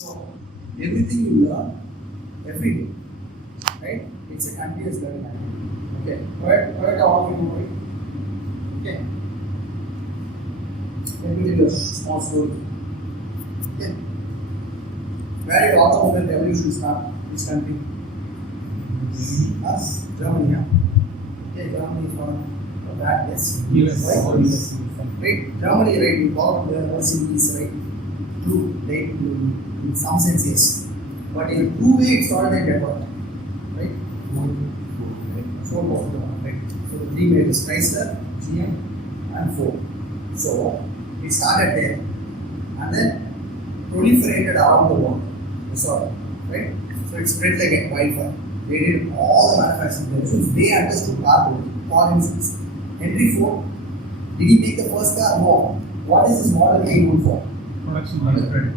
So everything you learn every day, right? It's a continuous learning activity. Okay. Correct all of you know it. Okay. Let me tell you a small story. Okay. Where did automobile revolution start? Which country? Us? Germany, yeah. Okay, Germany is one of that, yes. US. Right? Germany, right? You call the cities, right? True, right? In some sense, yes. But in a true way, it started at Detroit, right? Ford, right? So the three majors, Chrysler, GM, and Ford. So it started there, and then proliferated around the world. Right? So it spread like a wildfire. They did all the manufacturing there. So they understood cargo. For instance, Henry Ford, did he make the first car? No. What is his Model A known for? Production line.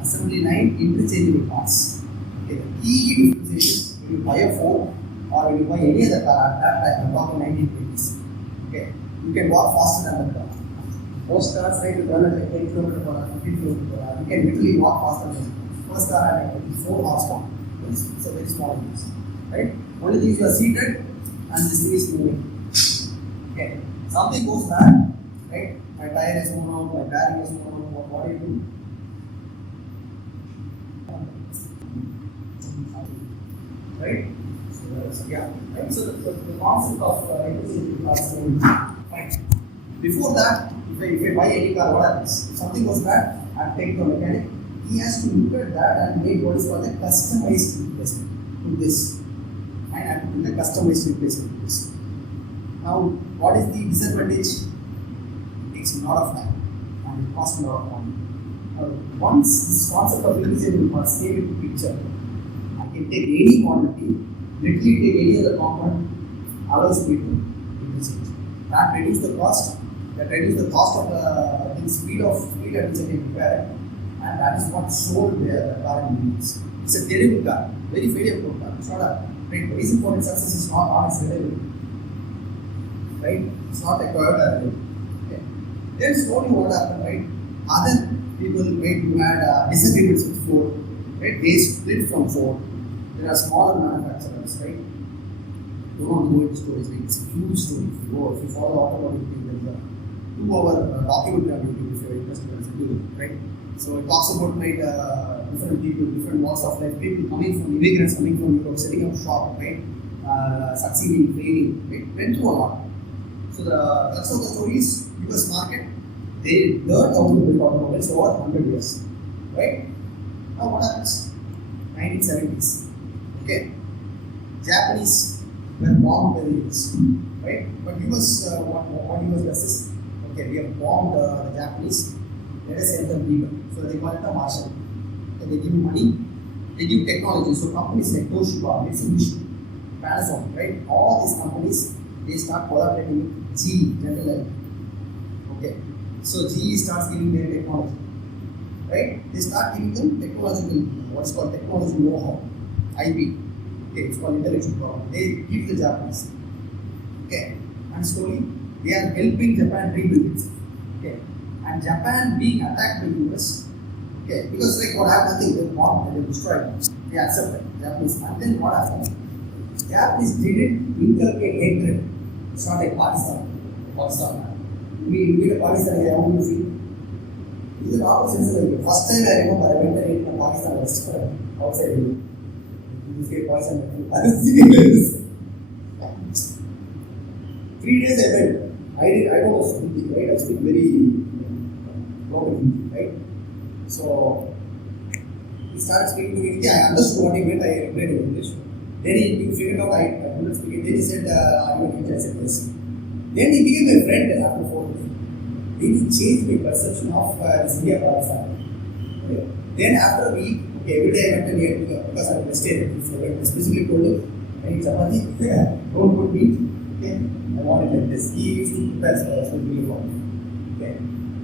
Assembly line, interchangeable parts. Okay. The key differentiation when you buy a Ford or when you buy any other car at that time, I'm talking 1920s. Okay. You can walk faster than the car. Most cars try to run at like 10 km per hour, 15 km per hour. You can literally walk faster than the first car had like 4 horsepower. It's a very small piece. Right? Only thing you are seated and this thing is moving. Okay. Something goes bad, right? My tire is worn out, my bearing is worn out, what do you do? Right? So, yeah. Right? So the concept of fine. Before that, if I buy any car, what happens? If something goes bad, I take to a mechanic. He has to look at that and make what is called a customized replacement to this. And I have to put a customized replacement to this. Now, what is the disadvantage? It takes a lot of time and it costs a lot of money. Once this concept of replaceable parts came into picture, I can take any quantity, literally take any other component, allows me to interchange. That reduces the cost. That reduces the cost of the speed at which I can repair it, and that is what sold the car in units. It's a terrible car, very failure-prone car. It's not a great reason for its success is not its reliability. Right? It's not a Toyota. Okay. Then slowly what happened, right? Other people who had disagreements with Ford, right? They split from Ford. There are smaller manufacturers, right? Do not go into stories. Like it's a huge story. If you follow automotive thing, there's a 2-hour documentary on YouTube if you're interested in it, right? So it talks about like different people, different walks of life, people coming from immigrants coming from Europe, setting up shop, right? Succeeding, failing, right? Went through a lot. So that's how the story is. US market, they learned how to build automobiles over 100 years, right? Now what happens? 1970s. Okay, Japanese were bombed by the US, right? But US, what US does is, okay, we have bombed the Japanese, let us help them rebuild. So they call it a Marshall. Okay, they give you money, they give technology. So companies like Toshiba, Mitsubishi, Panasonic, right? All these companies, they start collaborating with GE, General Electric. Okay, so GE starts giving their technology, right? They start giving them technological, what's called technology know-how. IP, okay, it's called intellectual property. They give the Japanese, okay, and slowly they are helping Japan rebuild itself, okay, and Japan being attacked by US, okay, because like what happened, nothing, they bombed, they destroyed them, they accepted Japanese, and then what happened? Japanese didn't inculcate hatred. It's not like Pakistan. We meet a Pakistan, how do you feel? It's an opposite. First time I remember I went and ate in a Pakistan restaurant outside India. This get poison. 3 days I went. I don't know speaking, right? I speak very broken Hindi, right? So he started speaking to me. I understood what he meant. I replied in English. Then he figured out I couldn't speak it. Then he said, "Are you a teacher?" I said, "Yes." Then he became my friend after 4 days. Then he changed my perception of this India Pakistan. Okay. Then after a week, okay, every day I went and ate because I'm a vegetarian. So I specifically told him, I eat chapati, don't put meat. Okay, I want it like this. He used to prepare specifically for me. Okay.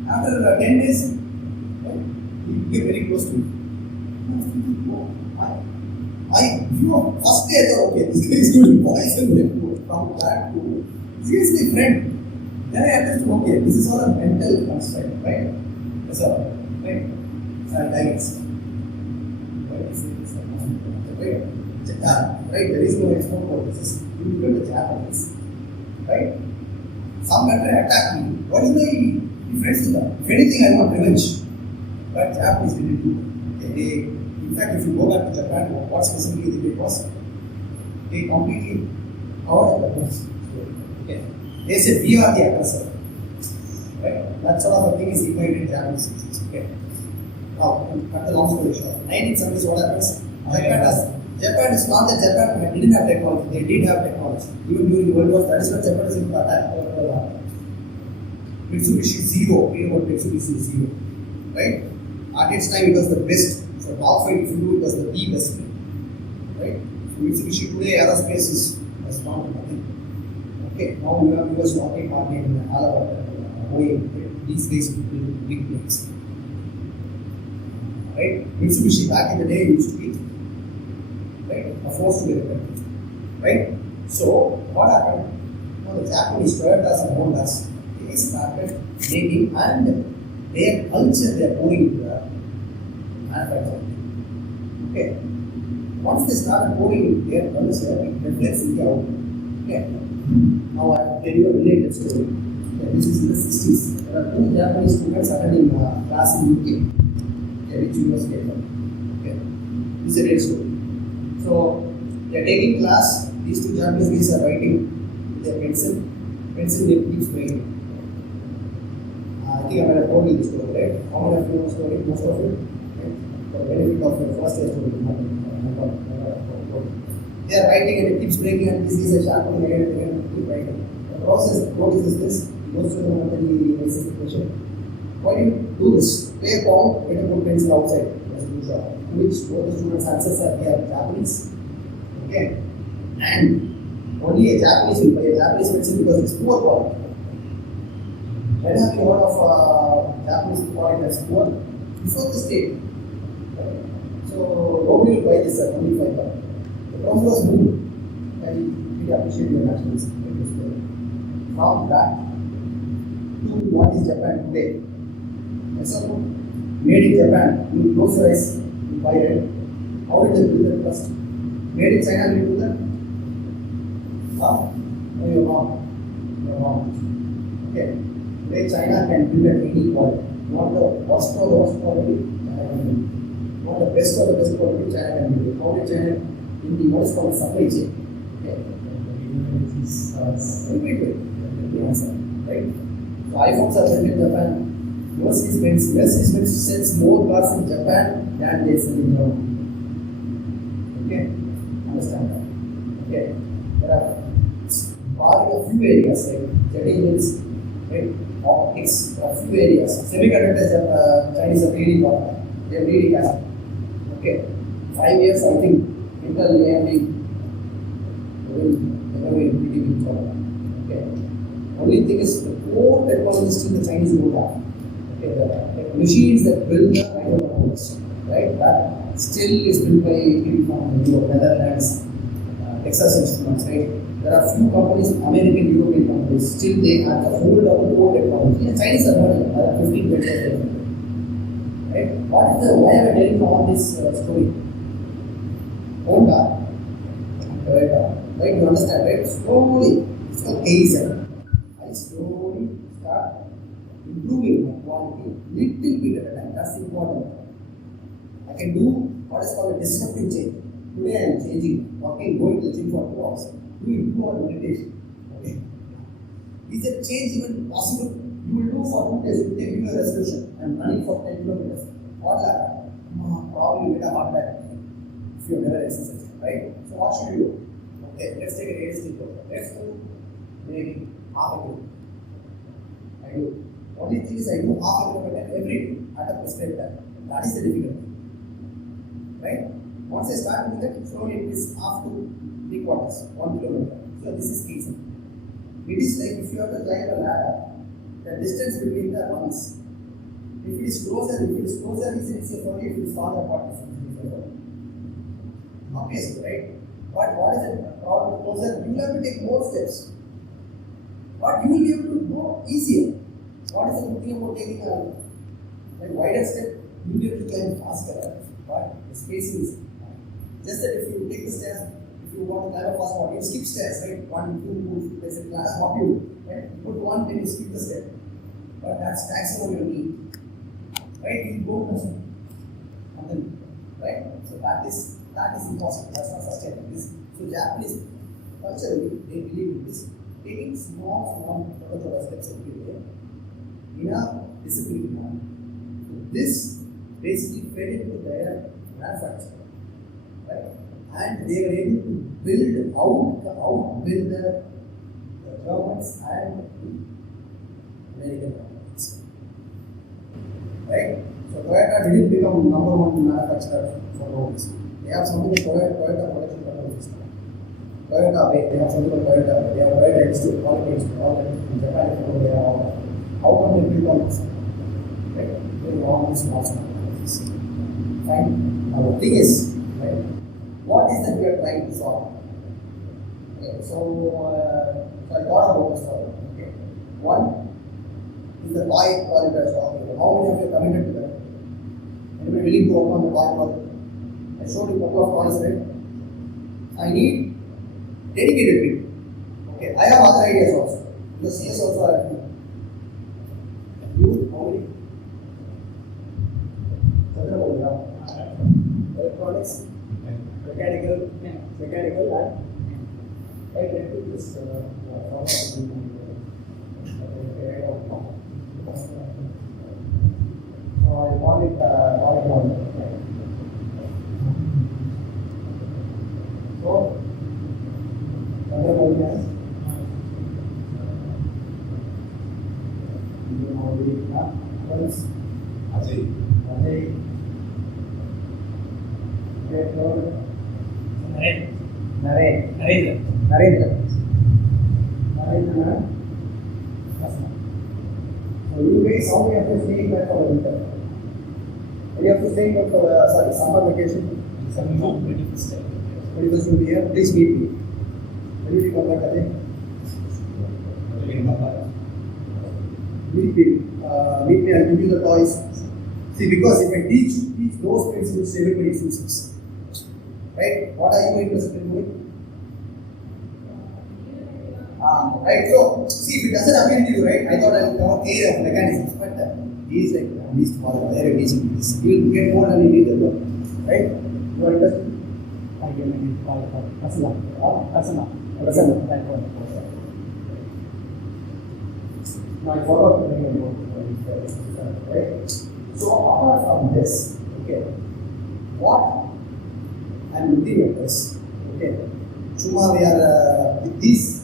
After 10 days, he became very close to me. I was thinking, oh, first day I thought, okay, this guy is going to poison them from that to he is my friend. Then I understood, okay, this is all a mental construct, right? That's all, right? Tigers. Japan, right? There is no export for this. You look at the Japanese, right? Some country attack me. What is the difference with them? If anything, I want revenge. But Japanese didn't do it. In fact, if you go back to Japan, what specifically they did was they completely covered up the books. Okay. They said we are the aggressor. Right? That sort of a thing is equated in Japanese systems. Okay. Now, cut the long story short. 1970s, what happens? Japan is not that Japan didn't have technology. They did have technology. Even during World War, that is what Japan is able to attack. Mitsubishi Zero. We know what Mitsubishi Zero. Right? At its time, it was the best. For dogfight, if you do, it was the best way. Right? So Mitsubishi today, aerospace is not nothing. Okay, now we have US rocket market and all about Boeing. These days, big planes. Right? Mitsubishi back in the day used to be, right, a force to be reckoned. Right? So, what happened? Now, the Japanese Toyotas and Hondas, they started making, and their culture they are pouring into the manufacturing. Okay. Once they started pouring into their culture, it reflects in the output. Okay. Now, I will tell you a related story. Okay. This is in the 60s. There are two Japanese students attending class in UK. Okay, which university? Okay. This is a real story. So, they are taking class. These two Japanese guys are writing with their pencil. Pencil they keep spraying. I think I might have told you this story, right? How many of you know the story? Most of you? Okay. For the benefit of your first year story. They are writing and it keeps breaking, and this is a sharpening again and again and keep writing. The process, what is this? Most of them have any basic question. Why do you do this? Play a palm, get a good pencil outside. Which both the students' answers are here Japanese. Okay. And only a Japanese will buy a Japanese pencil because it's poor quality. When have you heard of Japanese product that's poor? Before the state. So nobody will buy this at only $5. The price was good, and we appreciate your nationalism. From that to what is Japan today? So, made in Japan, you close your eyes, you buy it. How did they build that trust? Made in China, you do that? No, you're wrong. You're wrong. Okay. Today, China can build at any quality. Not the worst or the worst quality, China can build. Not the best or the best quality, China can build. How did China, in the most called supply chain? Okay. Right? So, iPhones are built in Japan. Mercedes-Benz sells more cars in Japan than they sell in Germany. Okay? Understand that? Okay? There are a few areas like jetting wheels, right? Optics, a few areas. Semiconductors, Chinese are really important. They are really casting. Okay? 5 years, I think, Intel, AMD will be pretty big job. Okay? Only thing is, the core technology still the Chinese don't have. Okay, the machines that build the microcontrollers, right? That still is built by people from Europe, Netherlands, Texas Instruments, right? There are few companies, American, European companies, still they have the whole of the core technology. And Chinese are learning, there are 15 years. Right? What is the, why am I telling you all this story? Honda, right? You understand, right? Slowly, it's called Dison. I slowly start improving my quality little bit at a time. That's important. I can do what is called a disruptive change. Today I am changing, walking, going to the gym for 2 hours, doing 2 hours meditation. Okay. Is that change even possible? You will do for 2 days, you will take a resolution. I am running for 10 kilometers. What will happen? Probably get a heart attack if you have never exercised, right? So what should you do? Okay, let's take a realistic approach. Let's do maybe half a kilometer. I do. Only thing is I do half a kilometer every day at a prescribed time. That is the difficulty. Right? Once I start doing that, slowly it is half to 3/4, 1 kilometer. So this is easy. It is like if you have to climb a ladder, the distance between the rungs. If it is closer, it's easier for you. If it is farther apart, it's easier for you. Obviously, right? But what is the problem? Closer, you will have to take more steps. But you will be able to go easier. What is the good thing about taking a wider step? you'll be able to climb faster, but the spacing is just that if you take the stairs, if you want to climb a fast wall, you skip stairs, right? 1, 2, there's a ladder, what you do, right? You put one, then you skip the step. But that's taxing on your knee, right? You go and then, right? So that is impossible. That's not sustainable. So Japanese culturally, they believe in this. Taking small steps every day in a disciplined manner. So this basically fed into their manufacture, right? And they were able to build outbuild the Germans and the American companies, right? So Toyota didn't become number one manufacturer for roads. They have something called Toyota production control system. Toyota Bay, they have something called Toyota Bay. They have Toyota Institute, all that in Japan, they have all that. How come they build on this? Right? They all these small companies. Fine. Now the thing is, right? What is that we are trying to solve? Okay, so I thought about this problem. Okay. One is the buy project I was talking about. How many of you are committed to that? Anybody willing to work on the buy project? I showed you a couple of points, right? I need dedicated people. Okay, I have other ideas also. Because CS also I have. You, how many? Electronics, mechanical, and I get to this I call it all. So, another one is Ajay. Narendra. So you guys, how many of you staying there for winter? Any of you staying there for summer vacation? No, 21st. 21st will be here. Please meet me. When will you come back again? Meet me, I'll give you the toys. See, because if I teach those principles, everybody uses. Right? What are you interested in doing? Right, so see, if it doesn't appeal to you, right? I thought I would cover theory of mechanisms, but he's like least father, where teaching this. You will get more than you need the work. Right? You are interested? I can call it Asana. Now I forgot to bring a book, right? So apart from this, okay, what I'm looking at this, okay, Chuma, we are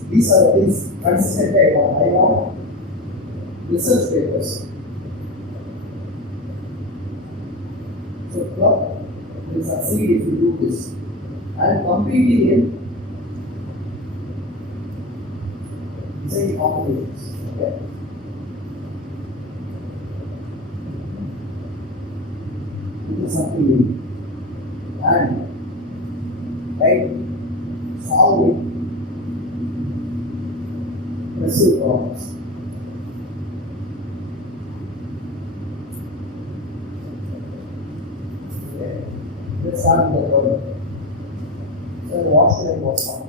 these are the things consistent I want research papers. So club will succeed if you do this. And completing it, design competitions. Okay. This is something new. And solving massive problems. Okay. Let's start with the problem. So what should I work on?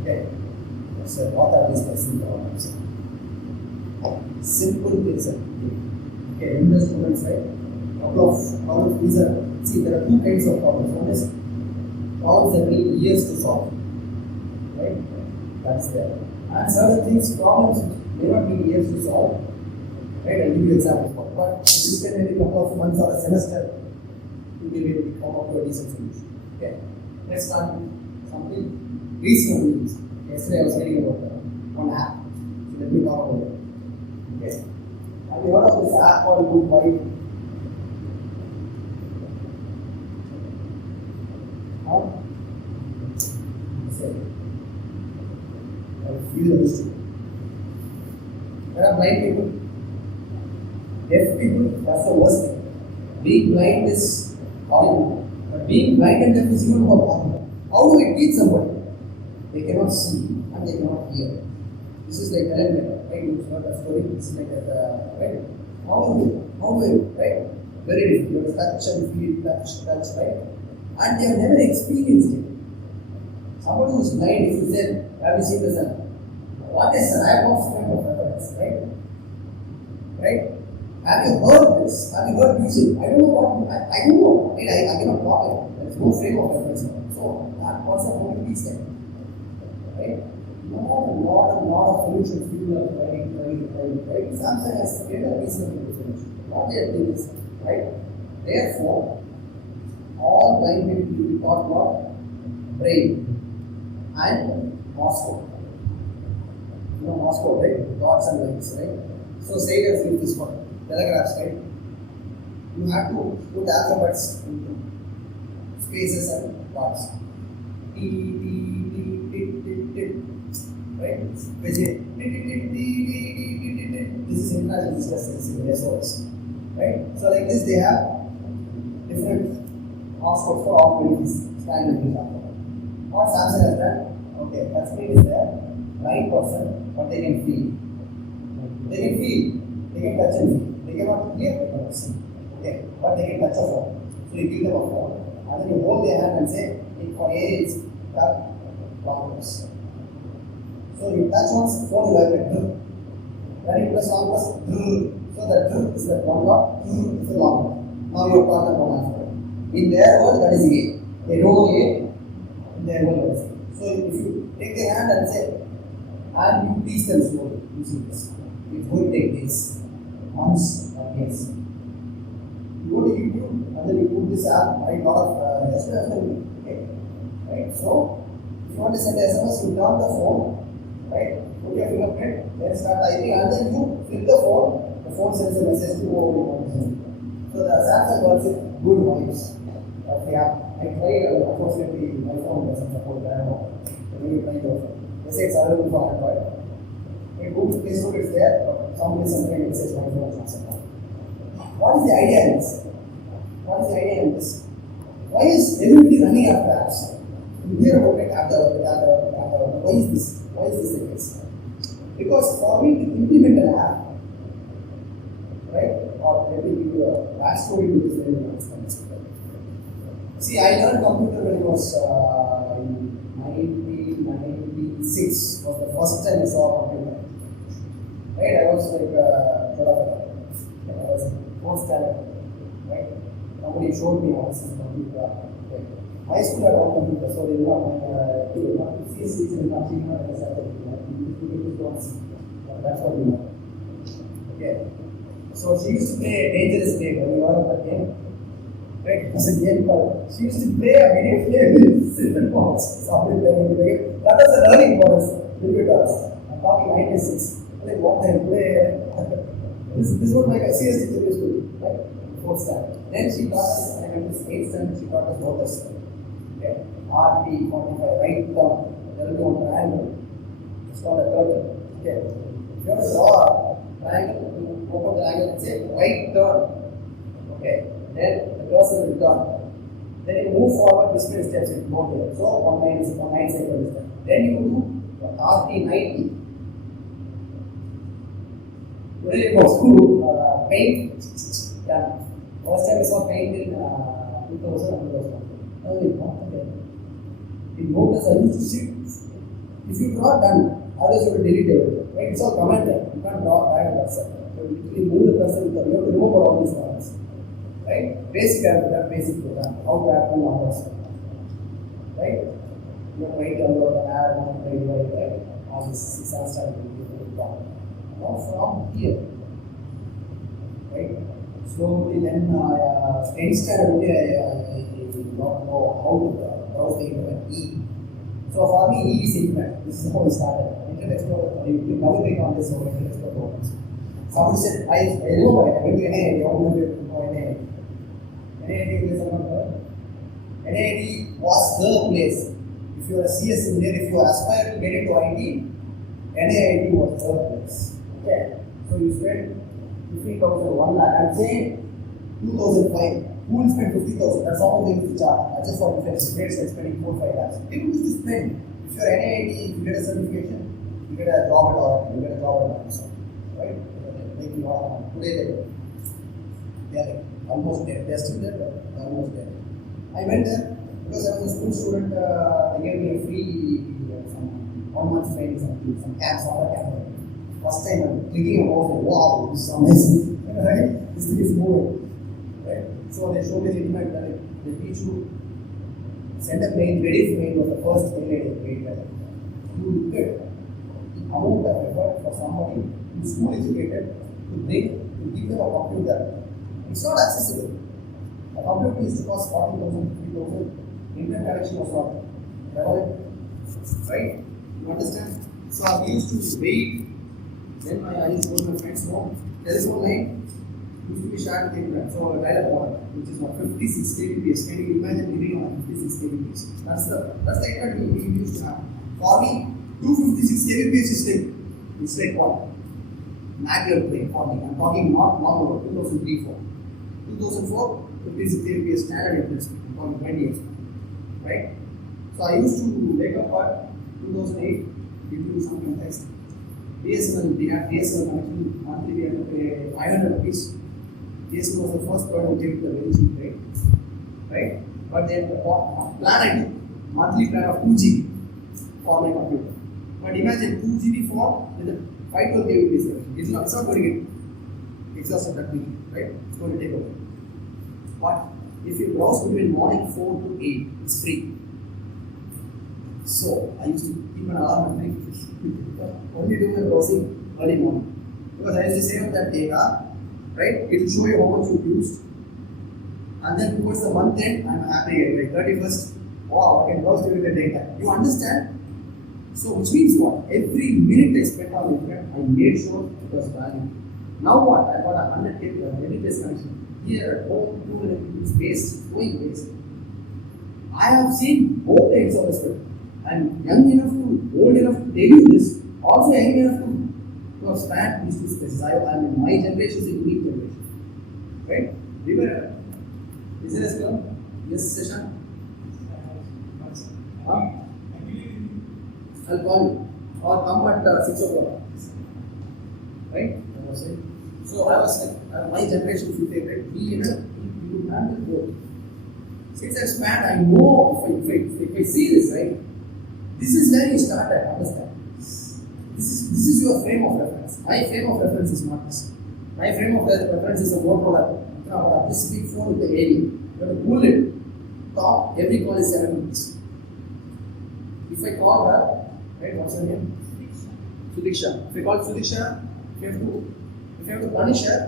Okay. So what are these massive problems? Simple things. Okay, in this moment, right? Couple of problems. These are, see, there are two kinds of problems. One is problems that need years to solve. Right? That's there. And certain things, problems may not need years to solve. Right? I'll give you examples for it. But you can maybe a couple of months or a semester, you may be able to come up with a decent solution. Okay. Let's start with something reasonably easy. Yesterday I was reading about one app. So let me talk about it. Okay. Have you heard of this app called Good Vibe? I feel the history. There are blind people, deaf people, that's the worst thing. Being blind is horrible, but being blind and deaf is even more horrible. How do we teach somebody? They cannot see and they cannot hear. This is like Ellen, right? It's not a story, it's like a, right? How do we, right? Very different. You have to touch and feel, touch, right? And they have never experienced it. Somebody who's blind, if you say, have you seen the sun? What is sun? I have no frame of reference, right? Right? Have you heard this? Have you heard music? I don't know what, I don't know, right? I cannot talk it. There is no frame of reference. So, that concept only means that. Right? Not a lot of solutions people are trying, right? Samsung has created a reasonable solution. What they are doing is, right? Therefore, all blind people will be taught what? Brain and Moscow. You know Moscow, right? Dots and lines, right? So say that with this one, telegraphs, right? You have to put alphabets into spaces and dots. T, T, T, T, T, T, right? This is international discussions in the SOS, right? So like this, they have different Moscow for all places, standard example. What Samsung has done? Okay, that screen is there, right person, but they can feel. They can feel, they can touch and feel. They cannot hear, they cannot see. Okay, but they can touch a phone. So you give them a phone, and then you hold their hand and say, for A it's touch long. So you touch once, phone will vibrate. Then you press long press, so that is the one dot, is the long dot. Now you have got the one answer. In their world, that is A. They don't know A, in their world, that is A. So if you take their hand and say, and you teach them slowly using this. It's going to take this once or twice. You go to YouTube and then you put this app, right? A lot of okay. Right? So if you want to send SMS, you turn the phone, right? Put your fingerprint, then start typing, and then you flip the phone sends a message to whoever you want to send. So the Samsung calls it good vibes. Okay, I tried, unfortunately my phone doesn't support that. I don't know. Maybe try your phone. They say it's available for Android. In Google Play Store it's there, but somebody sometimes it says my phone is not supported. What is the idea in this? What is the idea in this? Why is everybody running after apps? You hear about it after. Why is this? Why is this the case? Because for me to implement an app, right? Or let me give you a backstory to this very expensive. See, I learned computer when I was in 1996 was the first time I saw a computer. Right? I was like I was in fourth standard. Right? Somebody showed me how to use a computer. Right? High school had one computer, so they want CSC and nothing. That's what we know. Okay. So she used to play a dangerous game. Have you heard of that game? Right? It was a game called. She used to play a video game with silver balls. Somebody playing a video game. That was a learning for us. I'm talking 96. Like what they play. This was like a CS teacher used to do, right? Fourth standard. Then she taught us, I went to 8th standard, she taught us motors. Okay? RT 45, right turn. There will be one triangle. It's called a turtle. Okay. If you want to draw a triangle, you open the triangle and say right turn. Okay. Then the cursor will turn. Then you move forward this many steps in more there. So 1 cycle is done. Then you do RT 90. Today it was to paint. Done. First time I saw paint in 2000 and 2001. Now it's not there. In notice I used to see. If you draw done, others you will delete everything. Right? It's all commented. You can't draw drag a cursor. So you literally move the cursor with the, you have to remember all these comments. Right? Basic algebra, basic program. How to add two numbers. Right? You have to write down the add, multiply, divide, right? All this 6 hours time will be very important. Now from here, right? Slowly then 10th standard only I don't know how to browse the internet. E. So for me, E is internet. This is how we started. Internet Explorer. You can double click on this over Internet Explorer. Somebody said, I know it. I went to NIIT. I want to go NIIT. NIIT is NIIT was the place. If you are a CS engineer, if you aspire to get into IT, NIIT was the place. Okay. So you spend 50,000, 1 lakh. I'm saying 2005. Who will spend 50,000? That's all they will charge. Just for defense. Grades like spending 4-5 lakhs. People will just spend. If you are NIIT, you get a certification, you get a job at Oracle, you get a job at Dison. Right? Making a lot of money. Today they are like almost there. They're still there, but they're almost there. I went there because I was a school student. They gave me a free some 1 month training, some camps, summer camp. First time I'm clicking about it. Wow, this is amazing. Right? This thing is moving. Right? So they showed me the internet that they teach you send a mail, ready for mail was the first mail that you look at the amount of effort for somebody who is school educated to give them a computer. It's not accessible. A computer used to cost 40,000, 50,000. Internet connection was not relevant. Right? You understand? So I used to wait. Then I used to go to my friends' home. Telephone line used to be shared with internet. So I dial up which is what 56 kbps. Can you imagine living on 56 kbps? That's the internet we used to have. For me, 256 kbps is like what? Natural plane for me. I'm talking not long ago, 2003, 4. 2004, 56 kbps standard internet speed. I'm talking 20 years. Right? So I used to wake up at 2008, give you something text. Dison, they had Dison connection, monthly we had to pay 500 rupees. Dison was the first product to take the very cheap rate. Right? But they had the plan I took, monthly plan of 2 GB for my computer. But imagine 2 GB for with a 512 kbps. It's not going to get exhausted that week, right? It's going to take over. But if you browse between morning 4 to 8, it's free. So I used to keep an alarm at 3:50. Only do my browsing early morning. Because I used to save up that data, right? It will show you how much you used. And then towards the month end, I'm happy, like 31st, wow, I can browse during the data. You understand? So which means what? Every minute I spent on internet, I made sure it was valuable. Now what? I got a 100 kbps every day connection. Here at home, 200 kbps base, going base. I have seen both ends of the spectrum. I'm young enough to, old enough to tell you this, also young enough to have spanned these two spaces. I mean, my generation is a unique generation. Right? Remember, is there a skill? Yes, session? I'll call you. Or come at 6 o'clock. Right? So I was like, my generation is favorite. You handle both. Since I spanned, I know if I see this, right? This is where you start at understand. This is your frame of reference. My frame of reference is not this. My frame of reference is a Motorola. This big phone with the alien. You have to pull it. Top, every call is 7 minutes. If I call her, right, what's her name? Sudiksha. If I call Sudiksha, if you have to punish her,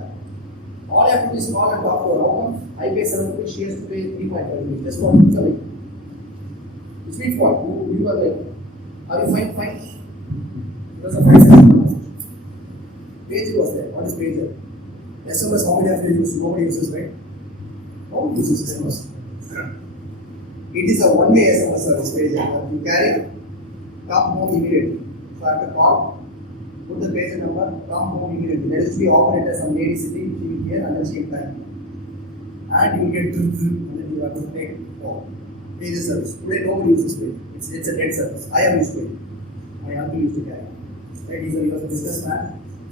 all you have to do is call and talk to her. How come? I pay 7 rupees, she has to pay 3.5 rupees. Just one coming. Which means what? You are like, are you fine? Because of pager was there. What is pager? SMS, how many of you use? Nobody uses, right? Nobody uses SMS. It is a one-way SMS service pager. You carry, come home immediately. So I have to call, put the pager number, come home immediately. There is to be operator, some lady sitting, she will hear and then she will time. And you will get and then you have to take call. Pager service. Today nobody uses pager. It's a dead service. I have used pager. My uncle used to carry. Right? He was a businessman.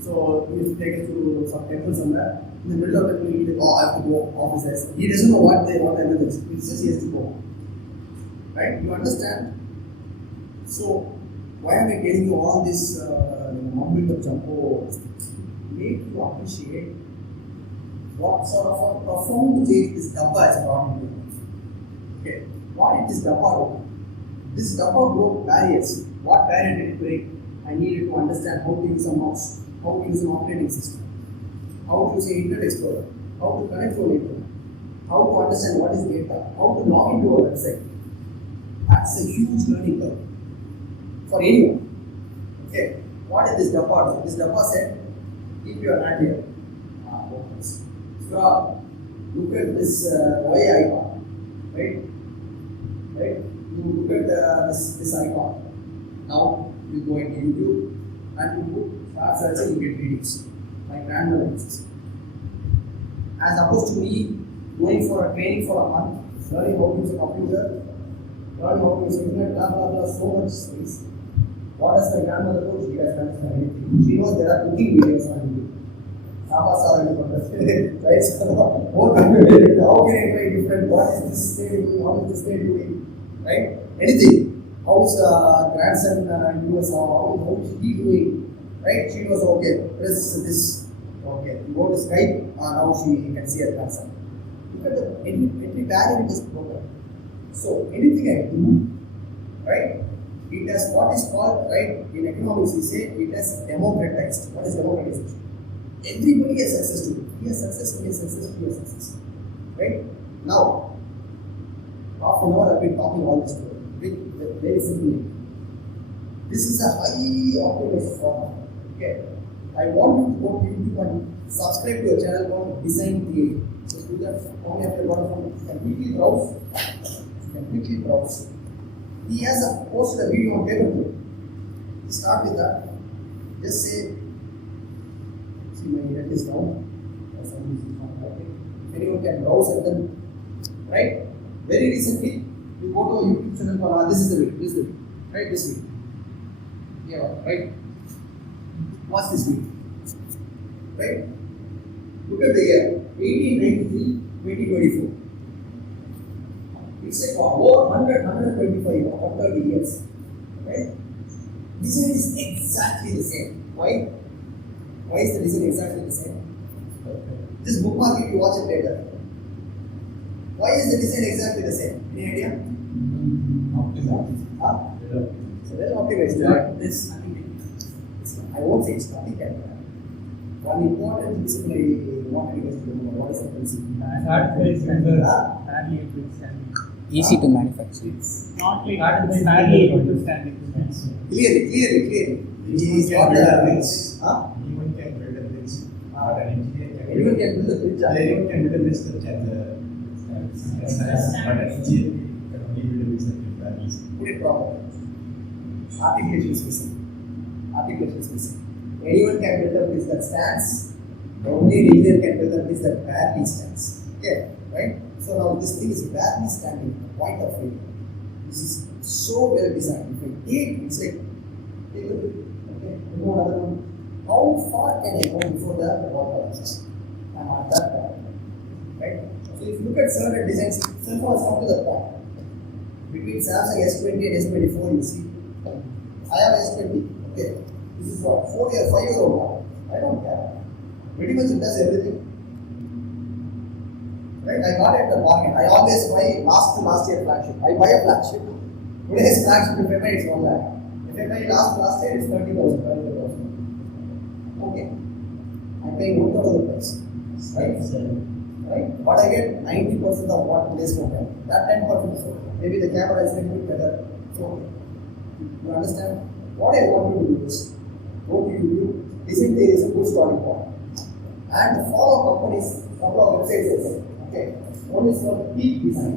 So he used to take us to some temple somewhere. In the middle of the meeting, he I have to go office. He doesn't know what emergency. It's just he has to go. Right? You understand? So why am I getting you all this moment of jumbo? Make you appreciate what sort of a profound change this dabba has brought into you. Okay. What did this dabba do? This dabba broke barriers. What barrier did it break? I needed to understand how to use a mouse, how to use an operating system, how to use an Internet Explorer, how to connect to an internet, how to understand what is data, how to log into a website. That's a huge learning curve for anyone. Okay, what did this dabba do? This dabba said, keep your hand here. So look at this Y icon, right? Right? You look at this icon. Now you go into YouTube and you start searching, you get videos. My grandmother uses. As opposed to me going for a training for a month, learning how to use a computer, learning how to use internet, blah blah blah, so much space. What does my grandmother do? She has done anything. She knows there are cooking videos on YouTube. Right? So, how can I try different? What is this state doing? How is this state doing? Right? Anything. How is grandson in US? How is he doing? Right? She was okay. Press this. Okay. You go to Skype. Now she can see her grandson. Look at the entry barrier in this program. So anything I do, right? It has what is called, right? In economics, we say it has democratized. What is democratization? Everybody has access to it. He has access, he has access, he has access. Right? Now, half an hour I've been talking all this to you. Very simply. This is a highly optimized form. Okay. I want you to go to YouTube and subscribe to your channel called Design Theory. So do that only after one phone. You can quickly browse. He has posted a video on paper. Start with that. Just say, see my net is down. If anyone can browse and then, right? Very recently, you go to a YouTube channel called, this is the video, right? This video. Yeah, right? Watch this video. Right? Look at the year 1893, 2024. It's like over 125 or 30 years. Right? Design is exactly the same. Why? Why is the design exactly the same? Just bookmark it, you watch it later. Why is the design exactly the same? Any idea? Optimized. So that's optimized. This I won't say it's nothing can be. One important principle I want you guys to remember. What is the principle? Easy to manufacture. It's not like badly understanding. Clearly. Anyone can build a bridge. Anyone can build a bridge. Anyone can build a bridge. Anyone can build a bridge that can but an engineer can only build a bridge that can balance. Put it properly. Articulation is missing. Anyone can build a bridge that stands. Only an engineer can build a bridge that barely stands. Okay, right? So now this thing is barely standing at the point of failure. This is so well designed. If I take, it's like, take a look. Okay, remove another one. How far can I go before the wall collapses? I'm at that point. Right? So if you look at certain designs, cell phone has come to that point. Between Samsung S20 and S24, you see. I have S20. Okay. This is what? 4 year, 5 year old model. I don't care. Pretty much it does everything. Right? I got it at the market. I always buy last year flagship. I buy a flagship. Today's flagship, if I buy, it's 1 lakh. If I buy last year, it's 30,000, 35,000. Okay. I'm paying 1/3 of the price. Right? But I get 90% of what today's company. That 10% is okay. Maybe the camera is a little bit better. So, you understand? What I want you to do is, go to YouTube. Design Theory is a good starting point. And follow companies, couple of websites. Okay. One is called Peak Design.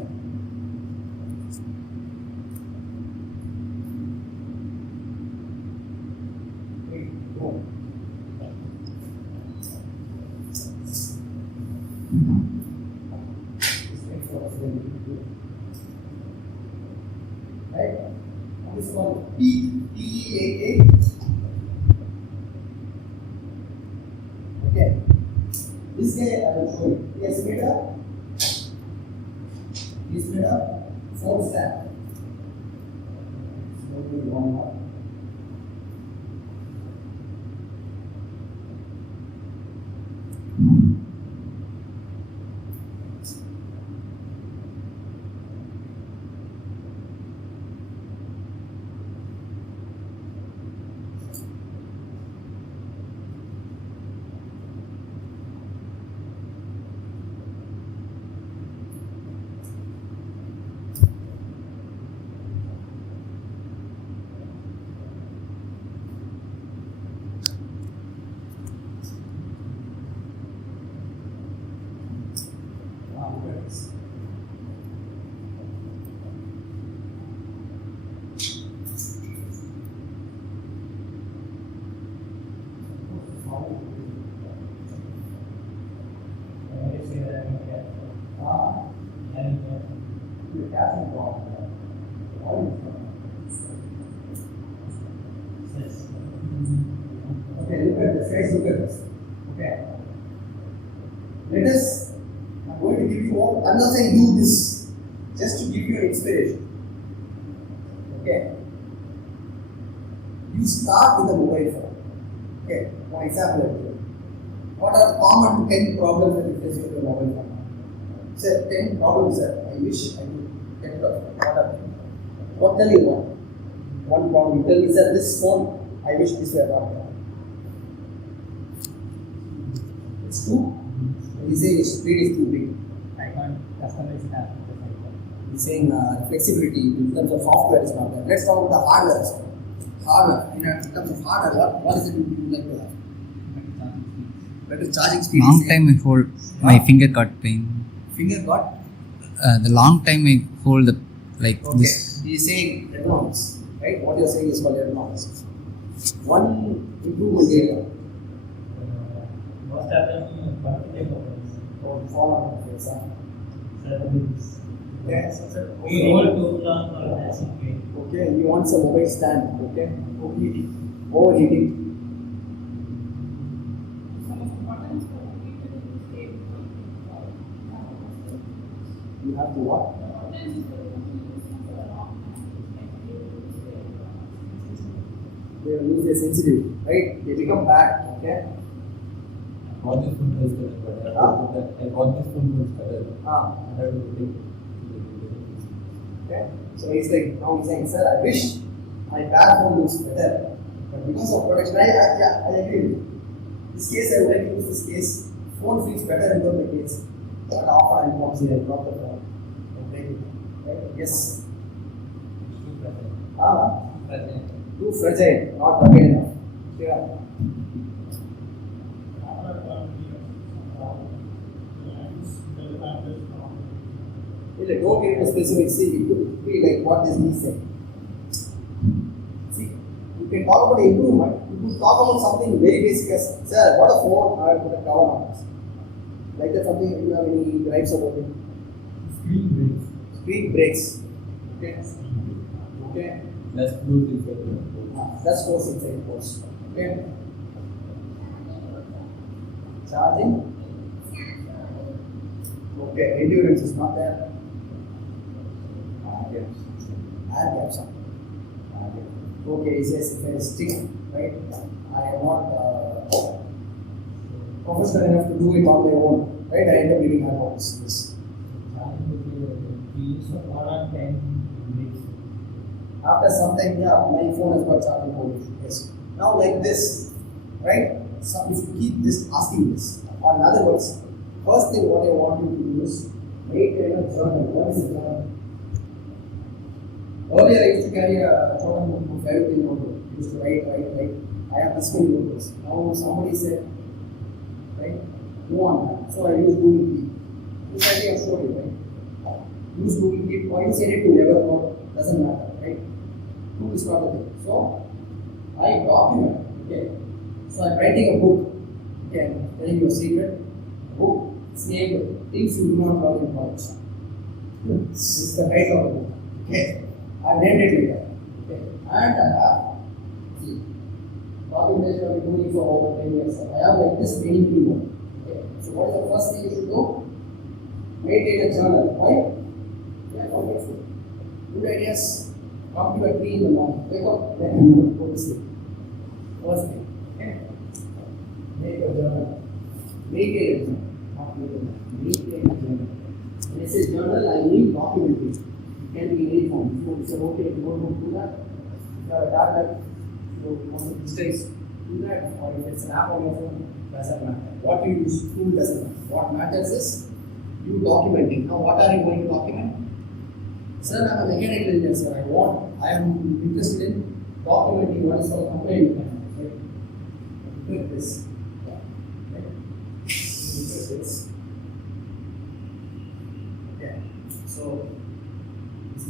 Right? This is called PEAA. Okay. This guy I will show you. He has made a 4 stack. Slowly warm up. Okay, look at this. Guys, look at this. Okay. I'm not saying do this, just to give you an inspiration. Okay. You start with a mobile phone. Okay. For example, what are the common 10 problems that you face with your mobile phone? Sir, 10 problems, sir. I wish I could get it off. What are they? What tell you one? One problem. You tell me, sir, this phone, I wish this were not there. It's too. He's saying its speed is too big. I can't customize that. He's saying flexibility in terms of software is not there. Let's talk about the hardware. Hardware. In terms of hardware, what is it you would like to have? Better charging speed. Long time I hold my finger got pain. Finger got? The long time I hold the like Okay. this. He is saying ergonomics, right? What you are saying is called ergonomics. One improvement area. Most of them Or fall on the face. Yes. we hold too long or that's okay. Okay, you want some mobile stand, okay? Overheating. Overheating. You have to what? They lose their sensitivity, right? They become bad, okay? What this food was better, but I got this food was better. I had to take Okay? So he's like, now he's saying, sir, I wish my bad phone looks better. But because of protection, I agree with you. This case, I would like to use this case. Phone feels better in the case. But offer and comes here, drop the phone. And take it. Right? Yes. Too fragile, not rugged enough. Yeah. Don't get into specifics. See, it could be like what is he saying. See, you can talk about improvement. You could talk about something very basic as, sir, what a phone, I will put a cover on this. Like that, something you have any gripes about it? screen breaks. Speed breaks. Okay. Okay. Less fluid inside the That's force inside force. Okay. Charging. Okay. Endurance is not there. Air gaps. Okay, he says if I stick, right, I am not professional enough to do it on my own, right? I end up leaving my house. Yes. After some time, yeah, my phone has got charging hold. Yes. Now like this, right? So if you keep this asking this, or in other words, first thing what I want you to do is make a journal. What is a journal? Earlier I used to carry a total notebook of everything notebook. I used to write. I have this many notebooks. Now somebody said, right, go on. So I use Google Keep. This idea I showed you, right? Use Google Keep. Why you say it to never know, doesn't matter, right? Tool is not the thing. So I document, okay? So I'm writing a book, okay? I'm telling you a secret. Book is named Things You Do Not Learn in College. This is the title of the book, okay? I named it later. Okay. And I have documentation I've been doing for over 10 years. I have like this many more. Okay. So what is the first thing you should do? Maintain a journal. Why? Yeah, wonderful. Good ideas. Come to a tree in the morning. Wake up, then you go to sleep. First thing. Okay. Make a journal. Make a journal. Not make a journal. Make a journal. When I say journal, I mean documentation. Can be in any form. So it's okay if you don't do that. If you have a tablet, you want to digitize, do that. Or if it's an app on your phone, doesn't matter. What you use, tool doesn't matter. What matters is you documenting. Now, what are you going to document? Sir, I'm a mechanical engineer, sir. I am interested in documenting what is called complaint. Right? Click this. Right? This. Okay. So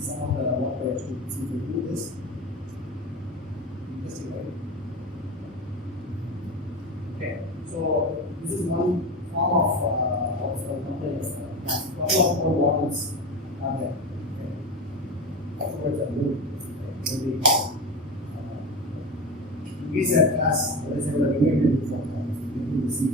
some of the what I actually see if we do this. Interesting, right? Okay, so this is one form of what's called complaints. Couple of more models are there. Okay. Afterwards, I will maybe in case at class, what is ever related to sometimes you will see.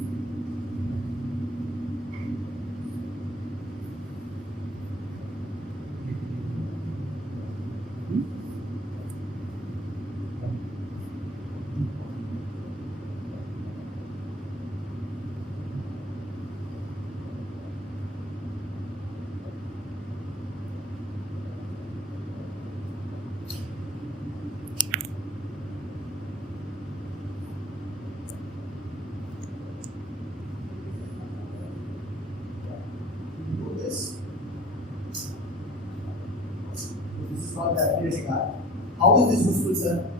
is called the ability card. How is this useful, sir?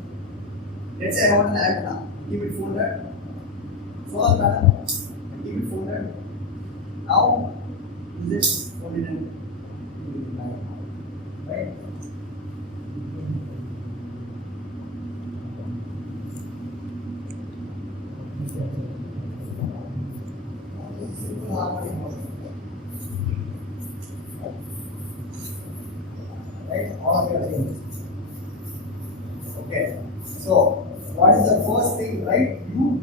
Let's say I want an antenna. Keep it folded. Solar panel. Keep it folded. Now, is it folded in? Right? Simple harmonic motion. Right? All of your things. Okay. So, what is the first thing, right? You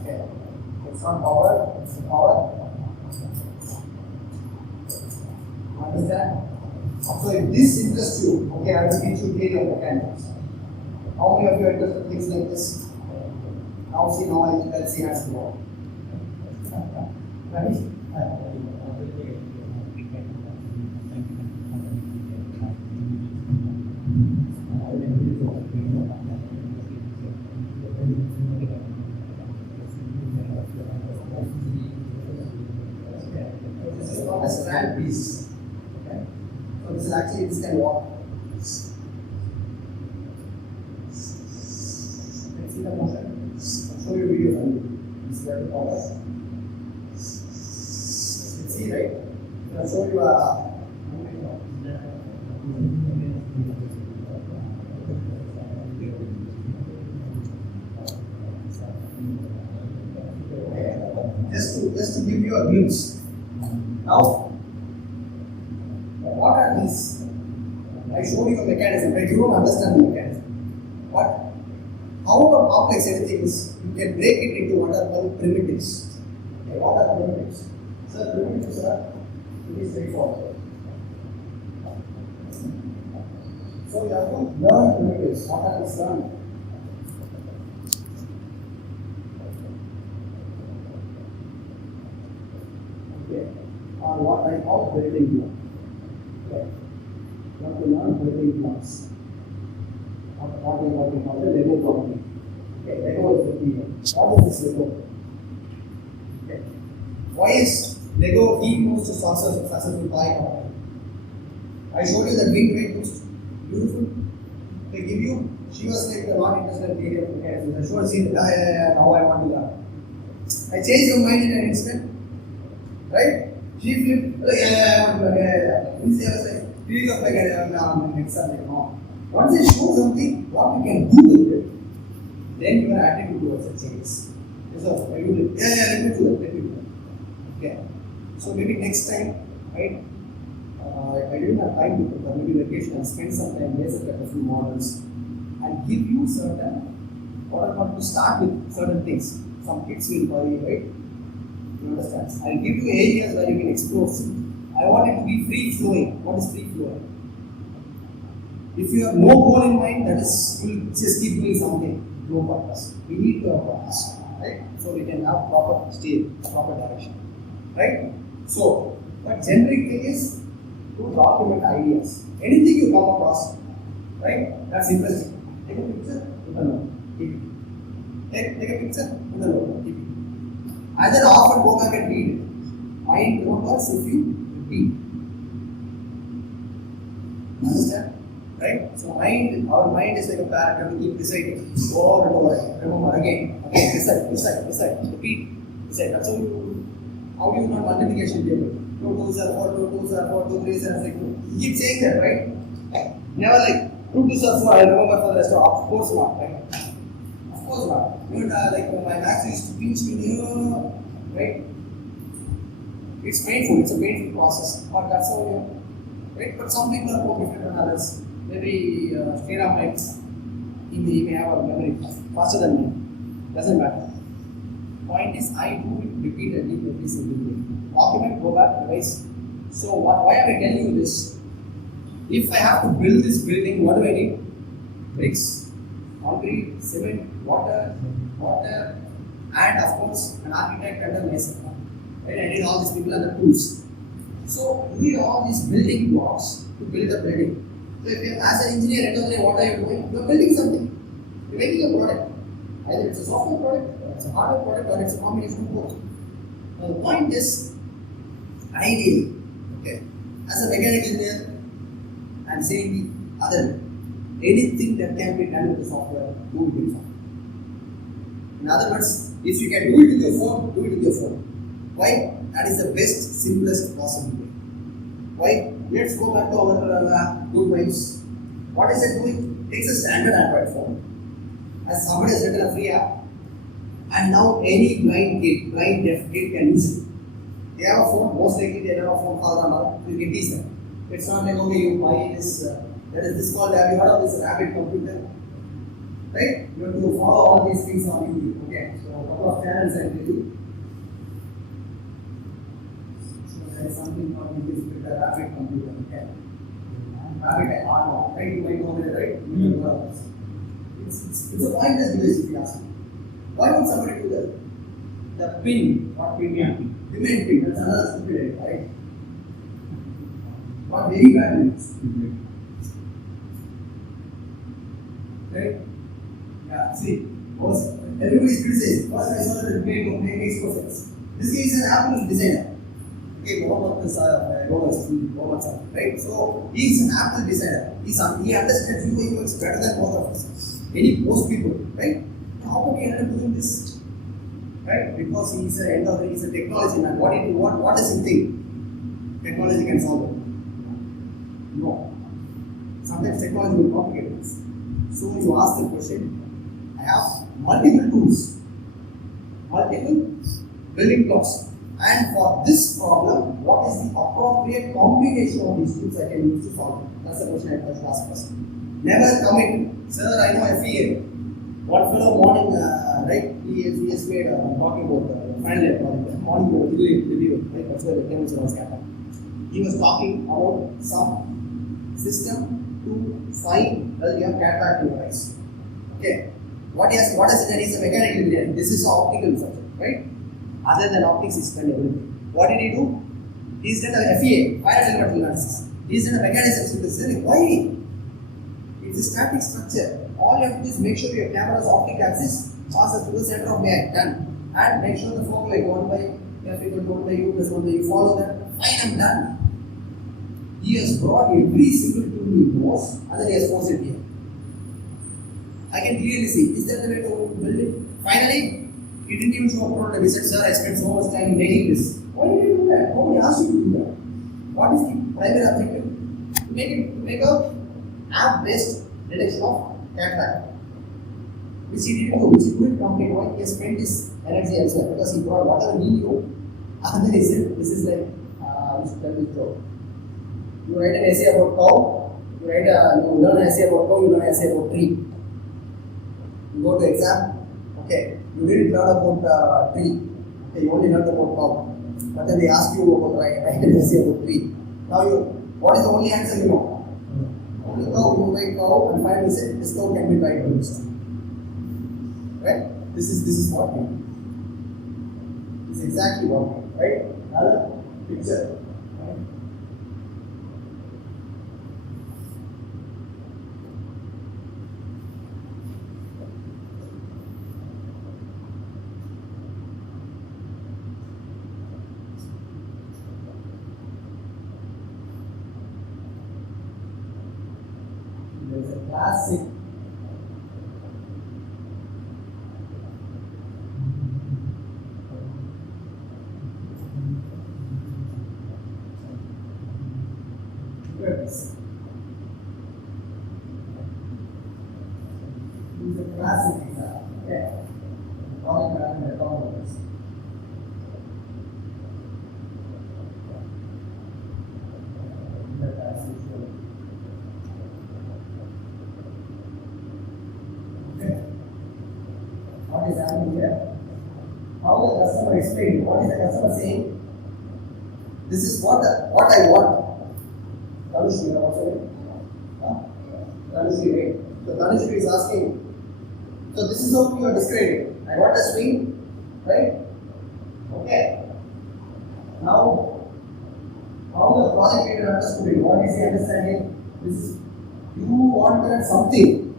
okay. It's not power, it's power. Understand? So if this interests you, okay, I will teach you theory of mechanics. How many of you are interested in things like this? Now see, now I can see hands go. Right? This is called a strand piece. Okay? So this is actually, this can walk. Let's see the motion. I'll show you a video from you. This is very power. Let's see, right? I'll show you a. Just to give you a glimpse. Now, what are these? I showed you a mechanism, right? You don't understand the mechanism. But however complex anything is, you can break it into what are called primitives. Okay, what are primitives? So primitives are pretty straightforward. So you have to learn primitives. What are these learned? Okay. Or what I call building block. Okay. You have to learn building blocks. What we call the Lego blocking. Okay, Lego is the key. What is this Lego? Okay. Why is Lego the most successful toy company? I showed you that big weight boost. Beautiful. They give you. She was like not interested in theory of mechanics. I showed her, now I want to learn. I changed your mind in an instant. Right? She flipped, I want to learn. This was like, theory of mechanics, next subject. No. Once they show something, what you can do with it, then your attitude towards it changes. So, let me do it. Let me do it. Okay. So, maybe next time, right? I didn't have time to prepare, maybe vacation, I'll spend some time, raise a few models, and give you certain, what I want to start with certain things. Some kids will buy, right? You understand? I'll give you areas where you can explore. I want it to be free flowing. What is free flowing? If you have no goal in mind, that is, you will just keep doing something, no purpose. We need to have purpose, right? So we can have proper state, proper direction, right? So, what generic thing is to document ideas. Anything you come across, right? That's interesting. Take a picture, put a note, keep it. Take a picture, put a note, keep it. Either often go back and read it. Mind remembers if you repeat. Understand? Right? So our mind is like a parrot, we keep deciding over and over again. Remember again, decide, repeat, decide. That's how you learn multiplication table. 2 2s are 4, 2 2s are 4, 2 3s are 6. You keep saying that, right? Never like 2 2s are 4, I remember for the rest of course not, right? Of course not. You know, like my maths used to pinch me here, right? It's painful, it's a painful process. But that's how you know, right? But some people are more different than others. Maybe Sriram might, he may have a memory faster than me. Doesn't matter. point is I do it repeatedly every single day. Document, go back, revise. So why am I telling you this? If I have to build this building, what do I need? Bricks, concrete, cement, water, and of course an architect and a mason. Right? I need all these people and the tools. So you need all these building blocks to build a building. So if you, as an engineer, end of the day, what are you doing? You are building something. You are making a product. Either it's a software product, or it's a hardware product, or it's a combination of both. Now the point is, ideally, okay, as a mechanical engineer, I'm saying the other way. Anything that can be done with the software, do it with software. In other words, if you can do it with your phone, do it with your phone. Why? That is the best, simplest possible way. Why? Let's go back to our good vibes. What is it doing? It takes a standard Android phone. As somebody has written a free app, and now any blind kid, blind deaf kid can use it. They have a phone, most likely they have a phone called number, you can teach them. It's not like, okay, you buy this, there is this called, have you heard of this rabbit computer? Right? You have to follow all these things on YouTube. Okay, so a couple of channels I will do. So there is something called the rabbit computer. Okay. Rabbit arm, right? You might know that, right? It's a pointless device if you ask me. Why would somebody do that? The pin, what pin? Remain pin, that's another stupid idea, right? What very bad news. Right? Yeah, see, everybody is criticizing. First, I saw that the plane makes no sense. This guy is an Apple designer. Okay, right? So, he is an Apple designer. He understands UI UX better than both of us. Most people, right? How could he end up doing this? Right? Because he's a technology man. What does he think? Technology can solve it. No. Sometimes technology will complicate things. So you ask the question, I have multiple tools, multiple building blocks, and for this problem, what is the appropriate combination of these tools I can use to solve it? That's the question I first asked first. Never commit, sir, I know FEA. One fellow morning, right, he has made talking about the final year project, morning review, right, that's where the chemist was happening. He was talking about some system to find, well, you have cataract in your eyes. Okay. What is it? He's a mechanical engineer. This is an optical subject, right? Other than optics, he's done everything. What did he do? He's done a FEA, final electrical analysis. He's done a mechanical synthesis. Why? It's a static structure. All you have to do is make sure your camera's optic axis passes through the center of mass. Done. And make sure the focal like 1 by f equal to 1 by u plus 1 by you follow that. Fine, I'm done. He has brought every single tool he knows and then he has forced it here. I can clearly see, is that the way to build it? Finally, he didn't even show a prototype. He said, sir, I spent so much time making this. Why did you do that? Nobody asked you to do that. What is the primary objective? To make a app-based detection of cataract. Which he didn't do, which he couldn't complete. Why? He has spent his energy elsewhere because he brought whatever he knew. And then he said, this is like, you should tell this joke. You write an essay about cow, you learn an essay about cow, you learn an essay about tree. You go to exam, okay, you didn't learn about tree, okay, you only learned about cow. But then they ask you about write an essay about tree. Now what is the only answer you know? Only cow, you write cow and finally say, this cow can be tried to this. Right? This is what we do. This is exactly what we do, right? Another picture. Right? There's a classic This is a classic example. Okay. Drawing and recommendations. Okay. What is happening here? How customer explaining. What is the customer saying? This is what I want. Tanushri, you are also right? Tanushri, right? So Tanushri is asking, so this is how you are describing. I want a swing, right? Okay. Now, how the project leader understood it? What is he understanding? This is, you wanted something.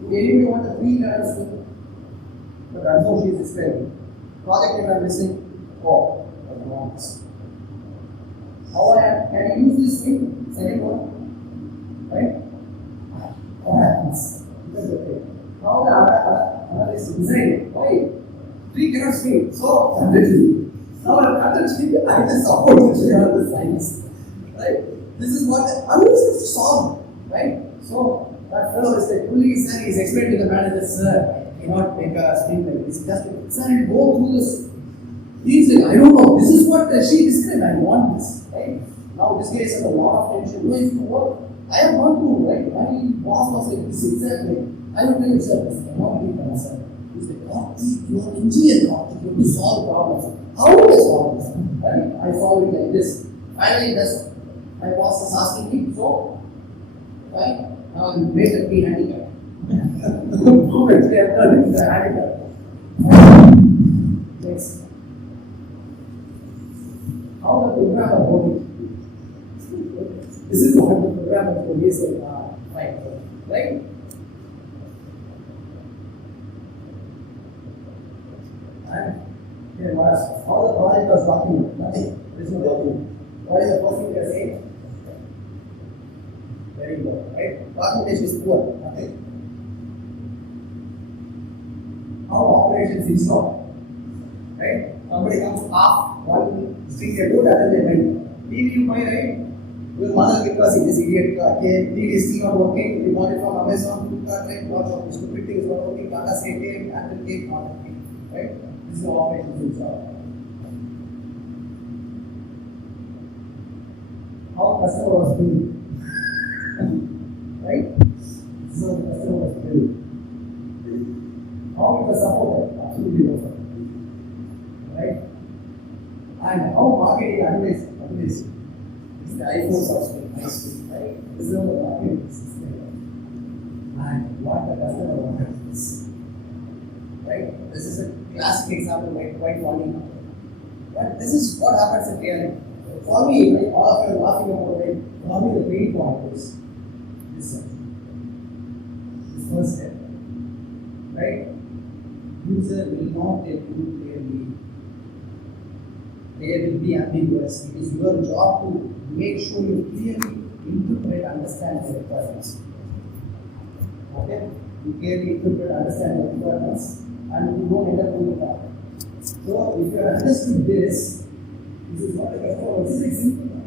You anyway want a 3 letter swing. But that's how she is describing. Project leader is missing 4 wrongs. How can I use this swing? Second one, right? What happens? That's the thing. How the other is designed? Why? 3 cannot swing. So, now I'm swing, I just support the science. Right? This is what I'm used to solve. Right? So, that fellow is like, he's explained to the manager, sir, I cannot make a swing like this. Just, sir, I go through this. He's like, I don't know, this is what she described, I want this. Right? Now, this guy is under a lot of tension. No, it's work. I have gone through, right? My boss was like, this exactly. I don't know, sir, this cannot be done, sir. He's like, Karthik, you are an engineer, Karthik, you have to solve problems. How do I solve this? Right? I solve it like this. Finally, my boss is asking me, so, right? Now you make a P handicap. Prove it, we have done it, the handicap. Next. How the programmer wrote it. This is what the programmer produced, right? And here, how the project was working? Nothing. There is no document. What is the first thing they are saying? Very low, right? Documentation is poor. Nothing. How operations installed? Right? Somebody comes off one string they do, other they went. TV you buy, right? Your mother because this idiot TV is still not working. You bought it from Amazon, Flipkart, right? Lots of stupid things not working. Tata Sky came, Apple came, not working. Right? This is the operations installed. How customer was billed. Right? This is how the customer was billed. How it was supported? Absolutely no support. Right? And how marketing advertising? It's the iPhone software, right? This is how the marketing system. And what the customer wanted is, right? This is a classic example, like quite funny. But this is what happens in reality. For me, like all of you are laughing about it, for me the main point is this first step. Right? User will not take you clearly. There will be ambiguous. It is your job to make sure you clearly interpret, understand the requirements. Okay? You clearly interpret, understand the requirements, and you don't end up doing that. So, if you have understood this is what the customer wants. This is simple.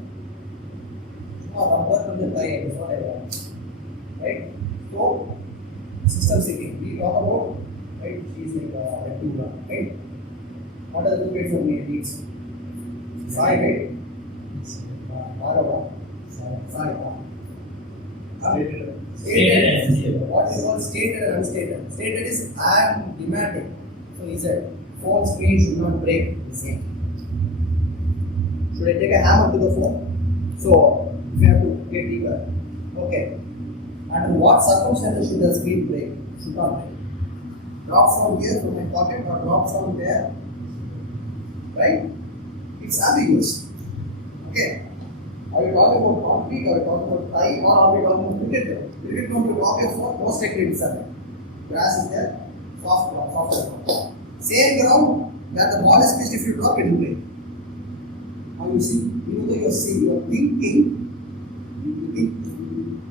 Compare from the client is what I want. Right? So, system setting. We talk about, right? She is like a tutor, right? What are the two kinds of needs? Sai, right? Sai. Stated. What is called stated and unstated? Stated is I am demanding. So he said, phone screen should not break the same. Should I take a hammer to the phone? So if you have to get deeper. Okay. Under what circumstances should the screen break? Should not break. Drop from here from my pocket or drop from there. Right? It's ambiguous. Okay. Are we talking about concrete, are we talking about pipe, or are we talking about cricket? Cricket don't drop your phone, most likely it's there. Grass is there, soft ground. Same ground where the ball is pitched, if you drop it will break. How you see? Even though you are seeing, you are thinking,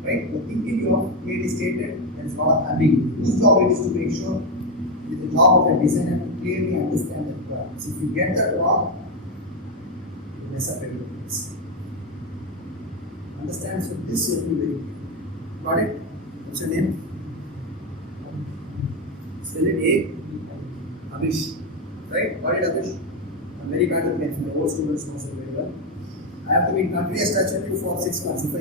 right? You are thinking you have clearly stated and it's not ambiguous. Whose job it is to make sure it is the job of the designer to clearly understand the requirements. If you get that wrong, you mess up everything else. Understand? So this will be very got it? What's your name? Spell it A. Abish. Right? Got it, Abish? I'm very bad at names. My old students know it very well. I have to be in continuous touch with you for 6 months. If I,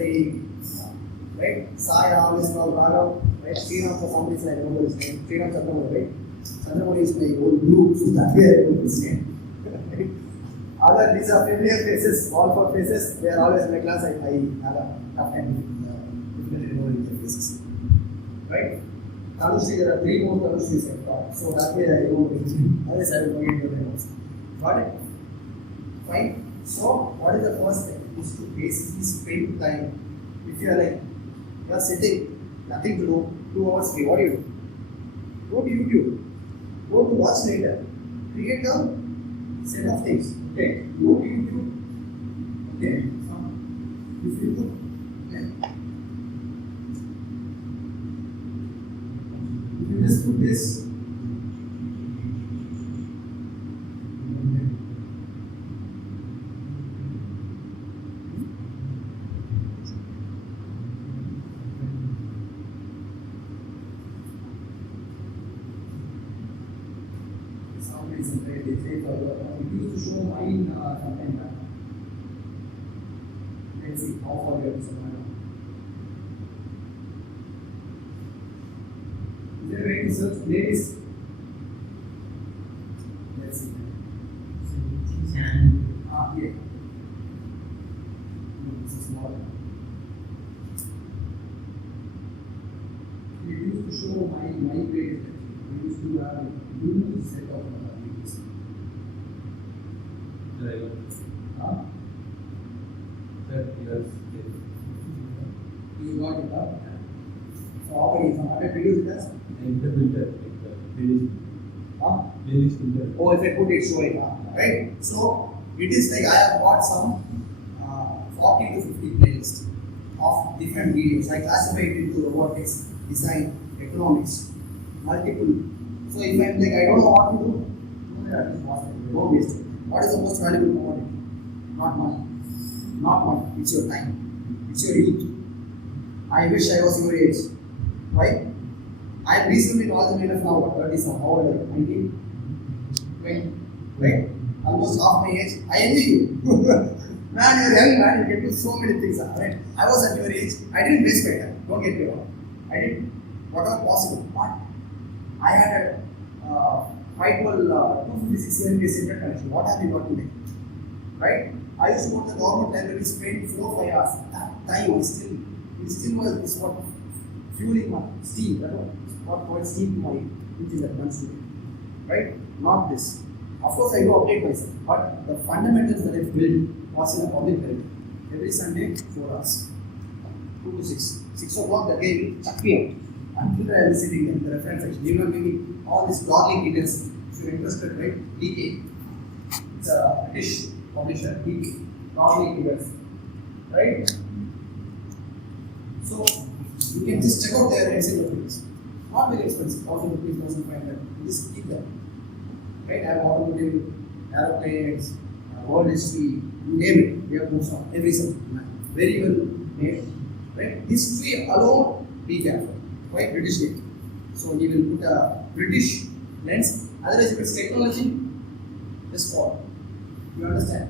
right? Sai always called Raghav, right? Sriram for some reason I remember his name. Sriram Chandramani, right? Chandramani is my old group, so that way I remember his name. Other, these are familiar faces, all four faces. They are always in my class. I have a tough time with remembering their faces. Right? Tanushri, there are 3 more Tanushris I've taught. So that way I don't think. Otherwise I will forget your names. Got it? Fine? So, what is the first step? Is to basically spend time. If you are like, you are sitting, nothing to do, 2 hours free, what do you do? Go to YouTube. Go to watch later. Create a set of things. Okay. Go to YouTube. Okay. If you do, if you just put this. It used to show mine sometime back. Let's see how far we have to survive. Is there a way to search playlist? Let's see. Yeah. No, this is small. It used to show my playlist. I used to have a huge set of videos. You got it up. So how many? Some 100 videos it has? Playlist. Oh, if I put it showing up, right? So it is like I have got some 40 to 50 playlists of different videos. I classify it into robotics, design, economics, multiple. So if I'm like I don't know what to do, don't waste it. What is the most valuable commodity? Not money. Not money. It's your time. It's your youth. I wish I was your age. Why? I am reasonably knowledgeable enough now. What 30 some? How old are you? 19? 20? Right? Almost half my age. I envy you. Man, you're young man. You can do so many things. Right? I was at your age. I didn't waste my time. Don't get me wrong. I did whatever possible. But I had a 256 MBS internet connection. What have you got today? Right? I used to go to the government library, spend 4 or 5 hours. That time was still was what fueling my steam. That was what provides steam to my engine that runs today. Right? Not this. Of course, I do update myself, but the fundamentals that I built was in a public library. Every Sunday, 4 hours. 2 to 6. 6 o'clock, the day will chuck me out. Until I was sitting in the reference section. You know, giving all these garlic details. If you're interested, right? DK. It's a British publisher, DK. Garlic details. Right? So, you can just check out their encyclopedias. Not very expensive, 1,000 rupees, 1,500. You just keep them. Right? I have automotive, aeroplanes, world history, you name it. We have books on every subject. Very well made. Right? History alone, be careful. Quite British name. So you will put a British lens. Otherwise, if it's technology, just follow. You understand?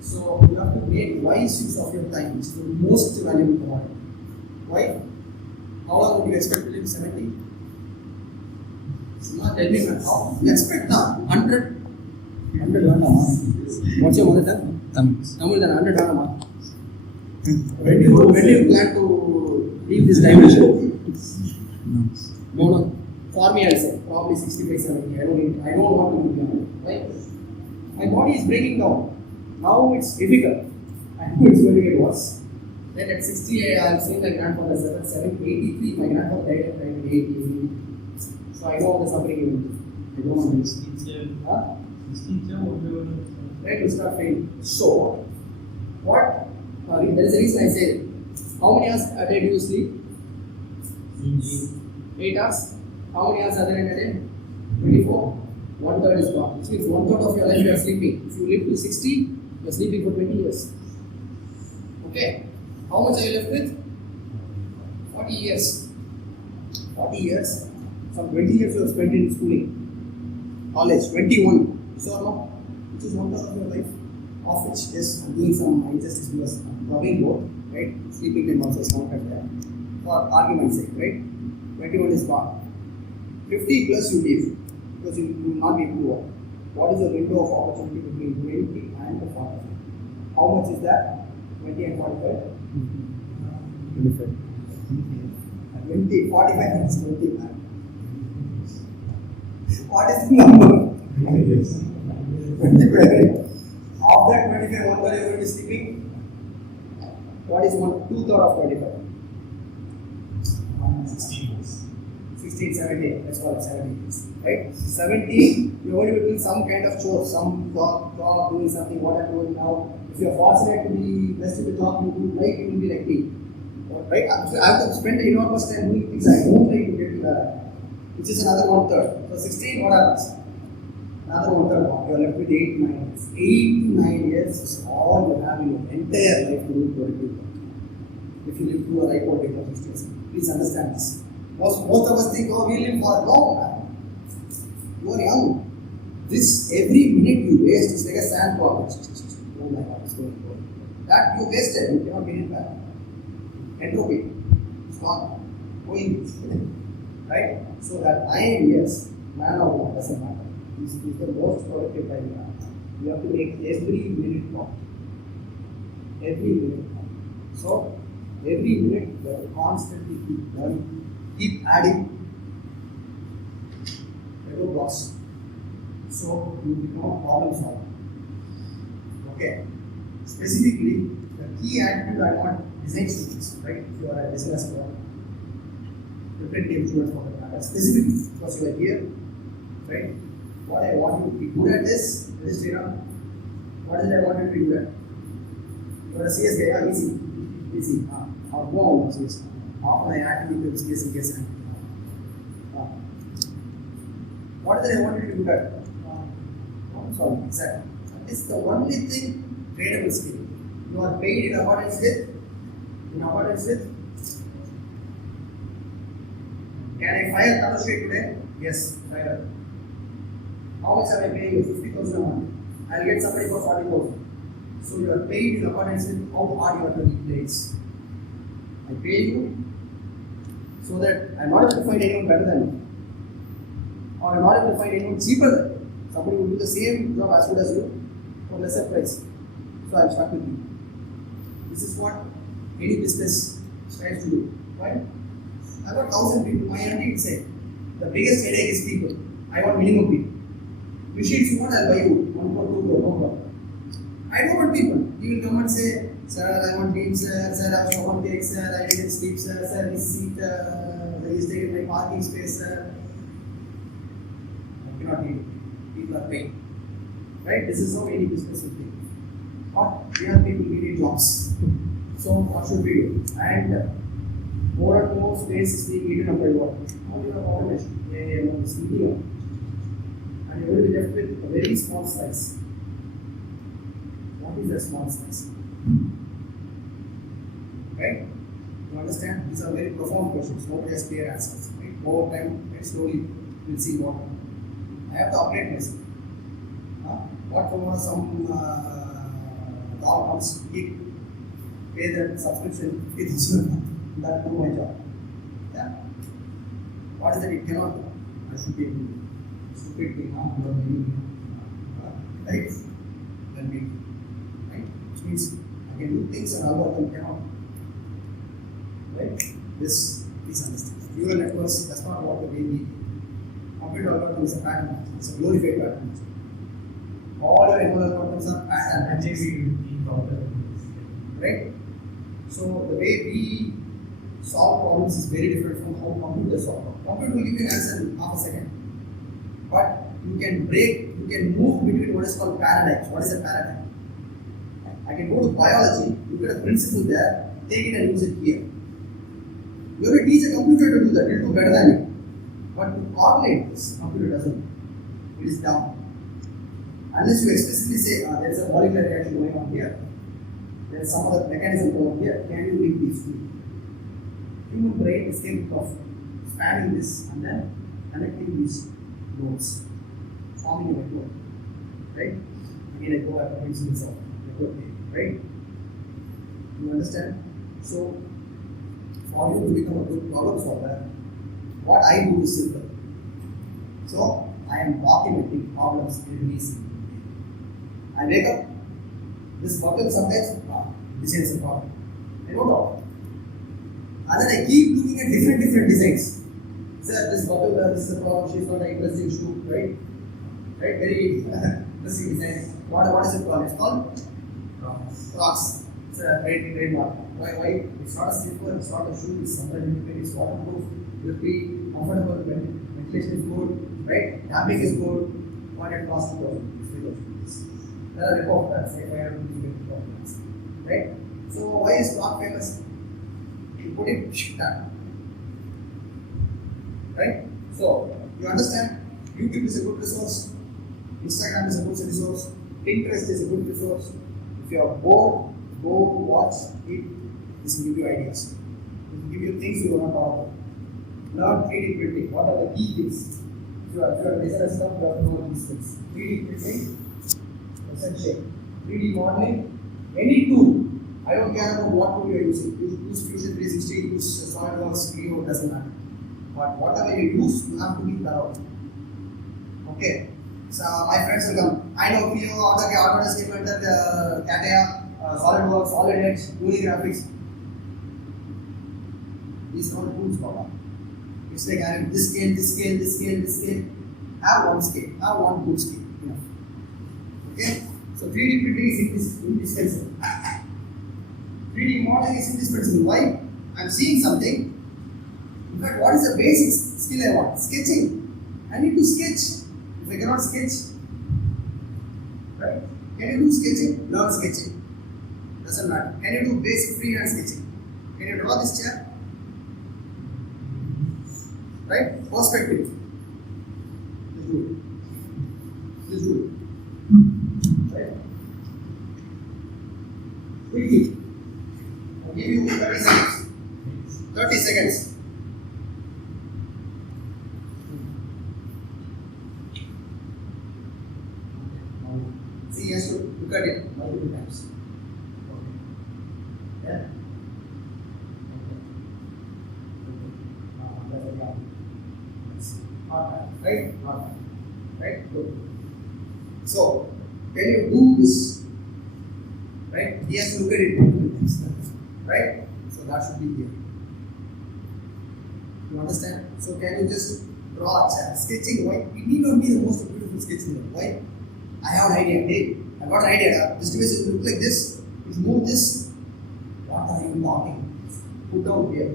So you have to make wise use of your time. It's the most valuable commodity. Why? How long would you expect to live? 70? So not tell me how. Expect now 100. 100 What's your mother tongue? Tamil than 100 When do you plan to leave this dimension? No. For me, I say probably 65, 70. I don't want to do that. Right? My body is breaking down. Now it's difficult. I know it's going to get worse. Then at 60, I am seeing my grandfather 83. My grandfather died at 80. So I know the suffering you will. I don't want to. Right? To start failing. So, what? There is a reason I say it. How many hours a day do you sleep? 8 hours. How many hours are there in a day? 24. 1/3 is gone. Which means 1/3 of your life you are sleeping. If you live to 60, you are sleeping for 20 years. Okay. How much are you left with? 40 years. 40 years. Some 20 years you have spent in schooling. College. 21. So no. Which is 1/3 of your life. Of which, yes, I'm doing some injustice because I'm covering both. Right? Sleeping time also is counted there. For argument's sake, right? 21 is gone. 50 plus you leave because you will not be able to work. What is the window of opportunity between 20 and the 40? How much is that? 20 and 45? 20, 45 minus 20, man. What is the number? 25. Of that 25, what are you going to be sleeping? What is 2/3 of 25? 16, 17. Let's call it 17. Right? 17, you're going to be doing some kind of chore, some job, doing something, what I'm doing now. If you're fortunate to be blessed with a job, you do right, it will be like me. Right? I have to spend enormous time doing things I don't like to get to that, which is another 1/3. So 16, what happens? Another 1/3 more. You are left with 8 to 9 years. 8 to 9 years is all you have in your entire life to do productive work. If you live through a right work situation, please understand this. Most of us think, oh, we live for long time. You are young. This every minute you waste is like a sand problem. Oh my God, it's going. That you wasted, you cannot get it back. Entropy. It's gone. Going. Right? So that 9 years, man or woman, doesn't matter. This is the most productive time you have. You have to make every minute count. Every minute count. So, every minute you have to constantly keep learning, keep adding. Lego blocks. So, you become a problem solver. Okay? Specifically, the key attitude I want design students, right? If you are a business or different team students for the matter, specifically because you are here, right? What I want you to be good at is Sriram. What is it I want you to be good at? You are a CS guy, yeah, easy. Or go on CS. How can I actually do CS and CS? What is it I want you to be good at? Sorry, exactly. It's the only thing tradable skill. You are paid in accordance with. Can I fire Tanushree today? Yes, fire. How much am I paying you? 50,000 a month. I'll get somebody for 40,000. So you are paid in accordance with how hard you are doing days. I pay you so that I'm not able to find anyone better than you. Or I'm not able to find anyone cheaper than you. Somebody will do the same job as good as you for lesser price. So I'm stuck with you. This is what any business strives to do. Right? I've got 1,000 people. My auntie would say, the biggest headache is people. I want minimum people. Machines you want, I'll buy you 1 crore, 2 crore, no problem. I don't want people. You will come and say, sir, I want beans, sir, I have one cake, sir, I didn't sleep, sir, this seat is taken my parking space, sir. I cannot deal. People are paying. Right? This is how any business will think. But we have people needing jobs. So what should we do? And more and more space is being eaten up by what? Only the automation. This medium. And you will be left with a very small size. What is a small size? Right? You understand? These are very profound questions. Nobody has clear answers. Right? Over time, very slowly, we'll see what. I have to upgrade myself. What for some dog comes to pay the subscription, that do my job. Yeah. What is it? It cannot do. I should be able to do. Stupid thing, right? Then we, right? Which means I can do things and algorithm cannot. Right? This is understood. Neural networks, that's not what the way we computer algorithm is a pattern. It's a glorified pattern. All your neural algorithms are pattern. Right? So the way we solve problems is very different from how computers solve problems. Computer will give you an answer in half a second. But you can move between what is called paradigms. What is a paradigm? I can go to biology, you get a principle there, take it and use it here. You have to teach a computer to do that, it will do better than you. But to correlate this, computer doesn't. It is down. Unless you explicitly say, there is a molecular reaction going on here, there is some other mechanism going on here, can you link these two? Human brain is capable of spanning this and then connecting these nodes, forming a network. Right? Again, I go at the principles of network theory, right? You understand? So, for you to become a good problem solver, what I do is simple. So, I am documenting problems every single day. I wake up, This buckle sometimes, this is a problem. I don't know. And then I keep looking at different designs. Sir, this buckle, this is a problem, she's got an interesting shoe, right? Right, very interesting design. What is it called? It's called Crocs. It's a great mark. Why? It's not a slipper, it's not a shoe, it's somewhere in between, it's waterproof, you'll be comfortable, ventilation is good, right? Fabric is good, what it costs $2,000. There are report plans, if I have to give report plans, right? So why is Croc famous? You put it down, right? So you understand, YouTube is a good resource, Instagram is a good resource, Pinterest is a good resource. If you are bored, go watch it. This will give you ideas. It will give you things you want to talk about. Learn 3D printing. What are the key things? If you are designer stuff, you have to know these things. 3D printing, essential. 3D modeling, any tool. I don't care about what tool you are using. Use Fusion 360, use SolidWorks, Creo, doesn't matter. But whatever you use, you have to be thorough. Okay. So my friends will come. I know Creo, Autodesk, Inventor, CATIA, SolidWorks, SolidX, 2D graphics. These are all tools, Baba. It's like I have this scale, this scale, this scale, this scale. Have one scale, have one good scale. Enough. Okay? So 3D printing is indispensable. 3D modeling is indispensable. Why? I'm seeing something. In fact, what is the basic skill I want? Sketching. I need to sketch. If I cannot sketch, right? Can you do sketching? Learn sketching. Doesn't matter. Can you do basic freehand sketching? Can you draw this chair? Right? Perspective. Just do it. Just do it. Right? Quickly. I'll give you 30 seconds. 30 seconds. See, he has to look at it multiple times. Yeah? Right? Right? Good. So, when you do this, right, he has to look at it multiple times. Right? So, that should be here. You understand? So, can you just draw a chart? Sketching, why? It need not be the most beautiful sketching. Why? I have an idea. Hey, I got an idea. This device will look like this. If you move this, what are you talking? Put down here.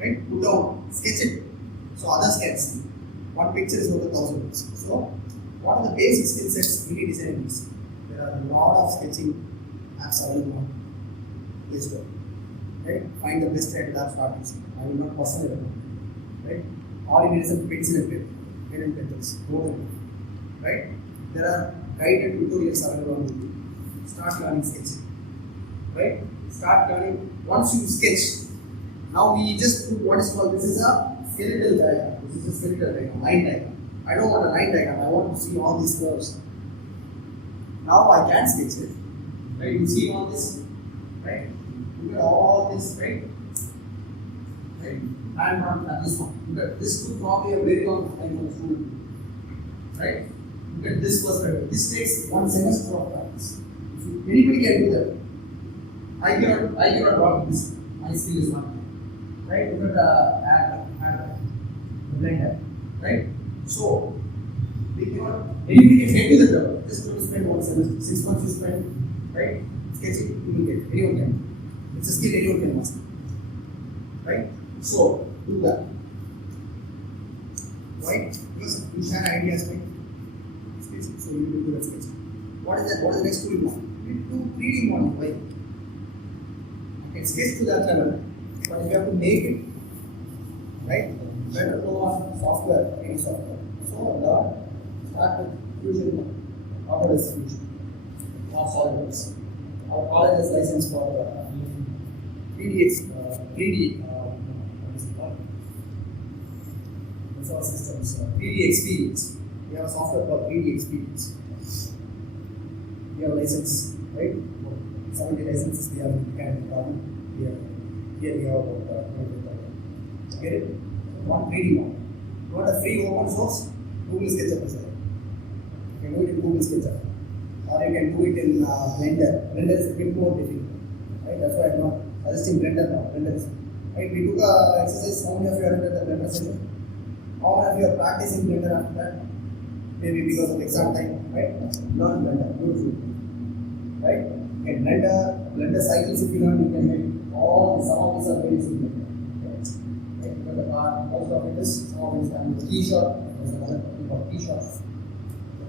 Right? Put down. Sketch it. So others can see. One picture is worth 1,000 words. So, what are the basic skill sets we need design needs? There are a lot of sketching apps available on Play Store. Right? Find the best and app, start using. I will not personally recommend. Right? All you need is a pencil and pen. Pen and pencils. More than enough. Right? There are guided tutorials available on YouTube. Start learning sketching. Right? Start learning. Once you sketch, now we just put what is called, this is a skeletal diagram. This is a skeletal diagram, line diagram. I don't want a line diagram, I want to see all these curves. Now I can sketch it. Right? You see all this? Right? Look at all this, right? Right? And not this one. Look at this could probably a very long time on the school. Right? Look at this perspective. This takes 1 semester of practice. Anybody can do that. I cannot draw this. My skill is not. Right? Look at the blender. Right? So, anybody can get to the level. Just going to spend 1 semester. 6 months you spend, right? Sketching, you will get. Anyone can. It's a skill anyone can master. Right? So, do that. Right? Because you share ideas, right? Sketching. So, you will do that sketching. What is that? What is the next tool you want? You do 3D modeling. Why? I can sketch to that level, but if you have to make it, right? Better know on software, any software. So, start with Fusion, Autodesk Fusion, or SolidWorks. Our college has license for 3D, what is it called? Resource systems, 3D experience. We have a software called 3D experience. We have a license, right? 70 licenses we have in mechanical department. Here we have about 20,000. Get it? One 3D one. You want a free open source? Google SketchUp is there. You can do it in Google SketchUp. or you can do it in Blender. Blender is a bit more difficult, right? That's why I'm not suggesting Blender now. Blender is right. We took a exercise. How many of you are at the Blender session? How many of you are practicing Blender after that? Maybe because of exam time, right? Learn Blender, beautiful, right? Okay, Blender cycles. If you learn, you can make all. Some of these are very simple. Okay, but the part, most of it is some of it is done with key shot. There's another thing called key shot.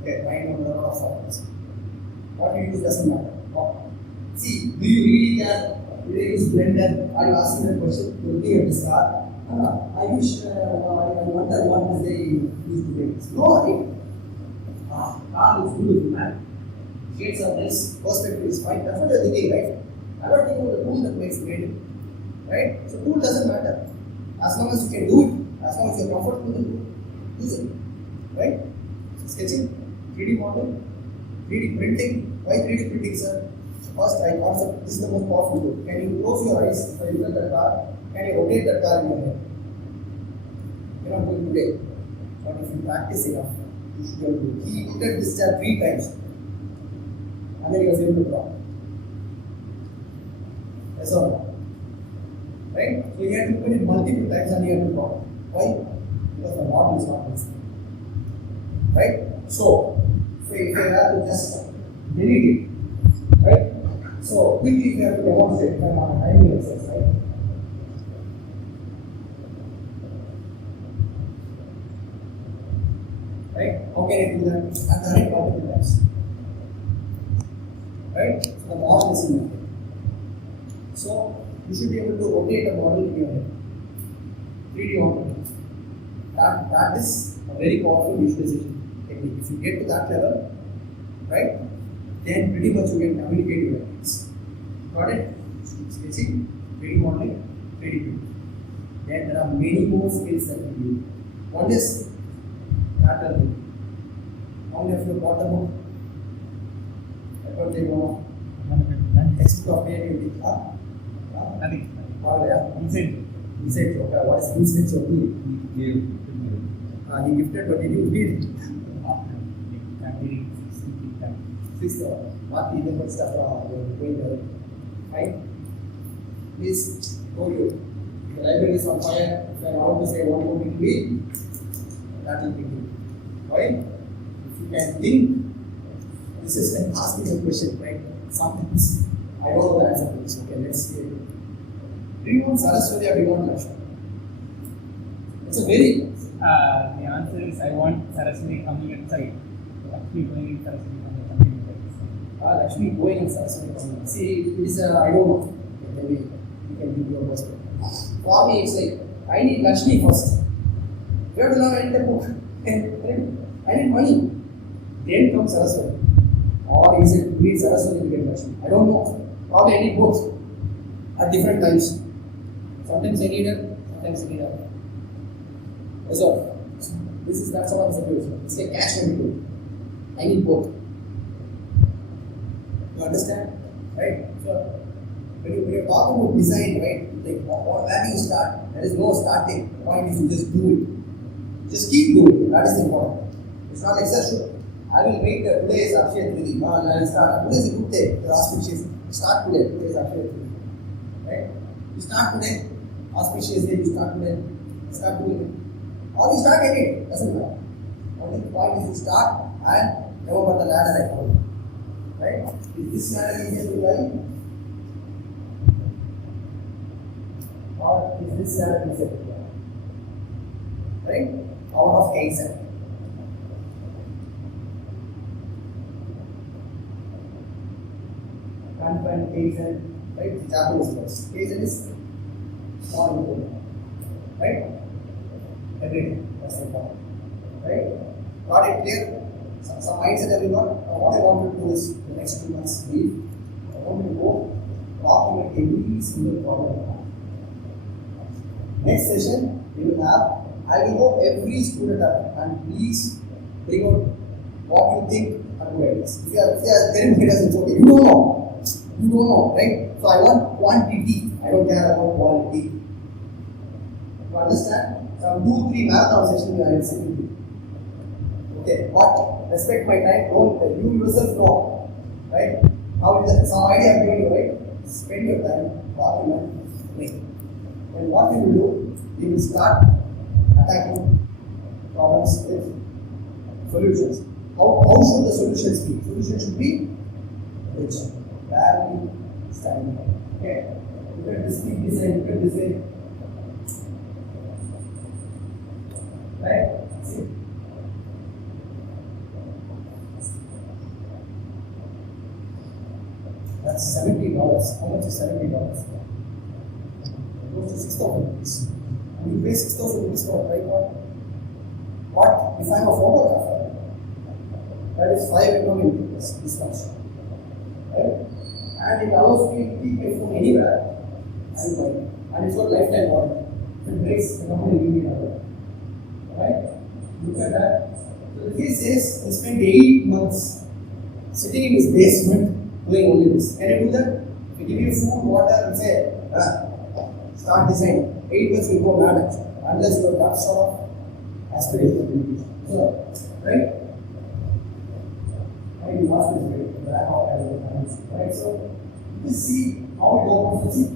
Okay, right now there are a lot of softwares. What you use doesn't matter. See, do you really care? Do you use Blender? Are you asking that question? You're looking at this car. I wish I wonder what is they use to make this. No, right? Car looks beautiful, man. Shades are nice, perspective is fine. That's what you're thinking, right? I'm not thinking about the tool that makes creative, right? So tool doesn't matter. As long as you can do it, as long as you're comfortable with it, use it, right? So sketching, 3D modeling, 3D printing. Why 3D printing, sir? First, I concept. This is the most powerful tool. Can you close your eyes when you look at the car? Can you rotate that car in your head? You cannot do it today, but if you practice enough, you should be able to do it. He looked at this chair 3 times. And then he was able to draw. Yes or no? Right? So he had to put it multiple times and he had to draw. Why? Because the model is not listening. Right? So, if I have to just delete it, right? So quickly we have to demonstrate on a timing exercise, right? Right? How can I do that? I've done it multiple times. Right? So the model is in your head. So you should be able to rotate a model in your head. 3D model. That is a very powerful visualization technique. If you get to that level, right, then pretty much you can communicate your ideas. Got it? Sketching, 3D modeling, 3D printing. Then there are many more skills that we need. One is lateral. How many of you bought the book? I thought they know. Textbook of creativity. Nothing. Oh, yeah. Inside. Inside. Okay. What is inside of me? He gifted, but he didn't read it. I'm reading 60 times. Sixth, what the other stuff going there. Right? Please go you. The library is on fire. If I want to say what you will be, that will be good. Right? If you can think, this is like asking a question, right? Sometimes I don't know the answer to this. Okay, let's see. Do you want Saraswati or do you want Lakshmi? It's a very. The answer is I want Saraswati coming at sight. Lakshmi going in Saraswati coming at something like this. Lakshmi going in Saraswati coming. See, it is I don't know. Maybe you can give your perspective. For me, it's like I need Lakshmi first. You have to now end the book. I need money. Then comes Saraswati. Or is it you need Saraswati to get Lakshmi? I don't know. Probably I need both at different times. Sometimes I need her, sometimes I need her. So, that's how I'm supposed to. It's like cash and gold. I need both. You understand? Right? So, when you're talking about design, right? Like, where do you start? There is no starting. The point is you just do it. Just keep doing it. That is important. It's not like, sir, sure. I will wait. Today is Akshaya Tridi. I will start. Today is a good day. The auspicious. Start today. Today is Akshaya Tridi. Right? You start today. Auspicious day. You start today. Start doing it. Or you start at it. Doesn't matter. Only the point is you start and never got the ladder I follow. Right? Is this ladder easier to climb? Or is this ladder easier to climb? Right? Out of Kaizen. Can't find Kaizen. Right? The Japanese words. Kaizen is small improvement. Right? Everything. That's the point. Right? Got it clear? Some mindset everyone. What I want to do is the next 2 months leave. I want to go document every single problem. Next session we will have. I will go every student up and please bring out what you think are good ideas. If you are telling me it's okay. You don't know. You don't know, right? So I want quantity. I don't care about quality. You understand? Some 2-3 marathon sessions we are sitting. Okay, but respect my time. Don't you yourself know right? Now with that, some idea I'm giving you, right? Spend your time, document, make. And what we will do, we will start attacking problems with solutions. How should the solutions be? Solution should be rich, barely standing. Okay. Look at this thing, design, look at this thing. Right? See? That's $70. How much is $70? Close to 6,000 rupees. And you pay 6,000 rupees for a tripod. What if I'm a photographer? That is 5 economic this much. Right? And it allows me to keep my phone anywhere and buy it. And it's got lifetime warranty. If it breaks, the company will give me another. Right? Look at that. So the case says he spent 8 months sitting in his basement doing only this. Can you do that? We give you food, water, and say, start designing. 8 months will go mad unless you have that sort of aspiration. So, right? And you must be right? So, you see how it opens. See,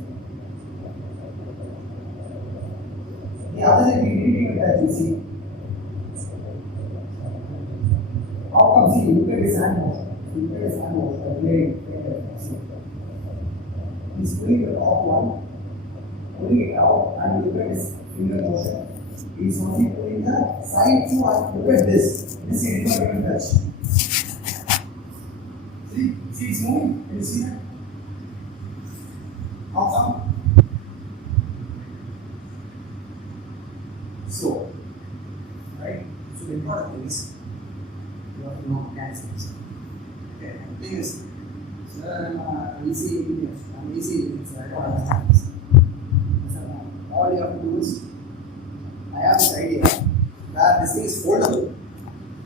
the other thing we didn't even touch, you see. How come, see, look at his hand motion. Look at his hand motion, the blade. He's pulling the top one, pulling it out, and look at his finger motion. He's only pulling the side two, and look at this. This he did not even touch. See it's moving. Can you see that? How come? So, right? So the important thing is you have to know mechanisms. Okay, the thing is, sir, I'm easy engineer. I'm easy engineer, so I don't understand this. All you have to do is, I have this idea that this thing is foldable,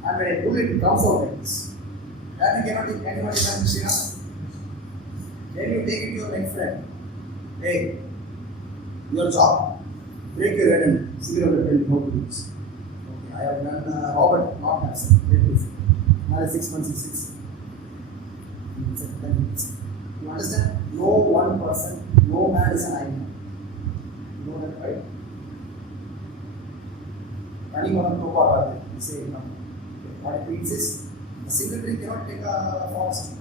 and when I pull it, it comes out like this. That you cannot imagine, then you take it to your next friend. Hey, your job, break your head and figure out a build how to do this. Okay, I have done Robert, not Dison. Another 6 months is 6. It's 10 minutes. You understand? No one person, no man is an island. You know that, right? Running on a topography, you say, you know, what it means is, a single tree cannot take a forest.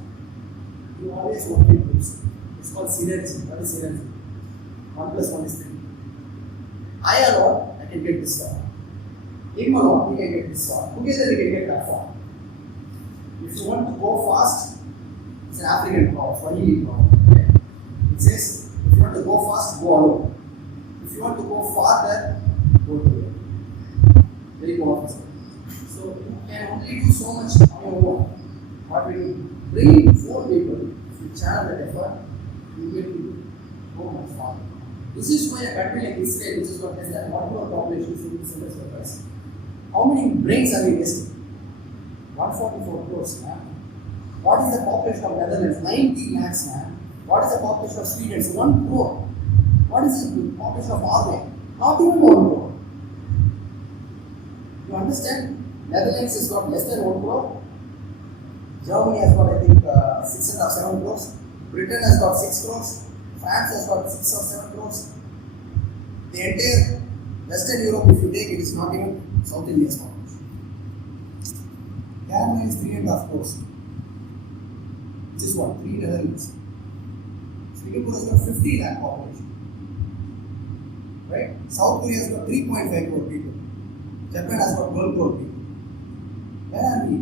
You always work in groups. It's called synergy. What is synergy? 1 plus 1 is 3. I alone, I can get this far. Him alone, we can get this far. Together, we can get that far. If you want to go fast, it's an African proverb, Swahili proverb. Okay? It says, if you want to go fast, go alone. If you want to go farther, go together. Very powerful. So you can only do so much on your own. What we do, bring in 4 people, if you channel that effort, you will go much farther. This is why a country like Israel, which is what has that one more population in this industry. How many brains are we wasting? 144 crores, man. What is the population of Netherlands? 90 lakhs, man. What is the population of Sweden? It's 1 crore. What is the population of Norway? Not even 1 crore. You understand? Netherlands has got less than 1 crore. Germany has got, I think, 6 and 7 crores. Britain has got 6 crores. France has got 6 or 7 crores. The entire Western Europe, if you take it, is not even South India's population. Canada is 3.5 crores. Which is what? 3 Netherlands. Singapore has got 50 lakh population. Right? South Korea has got 3.5 crore people. Japan has got 12 crore people. Where are we?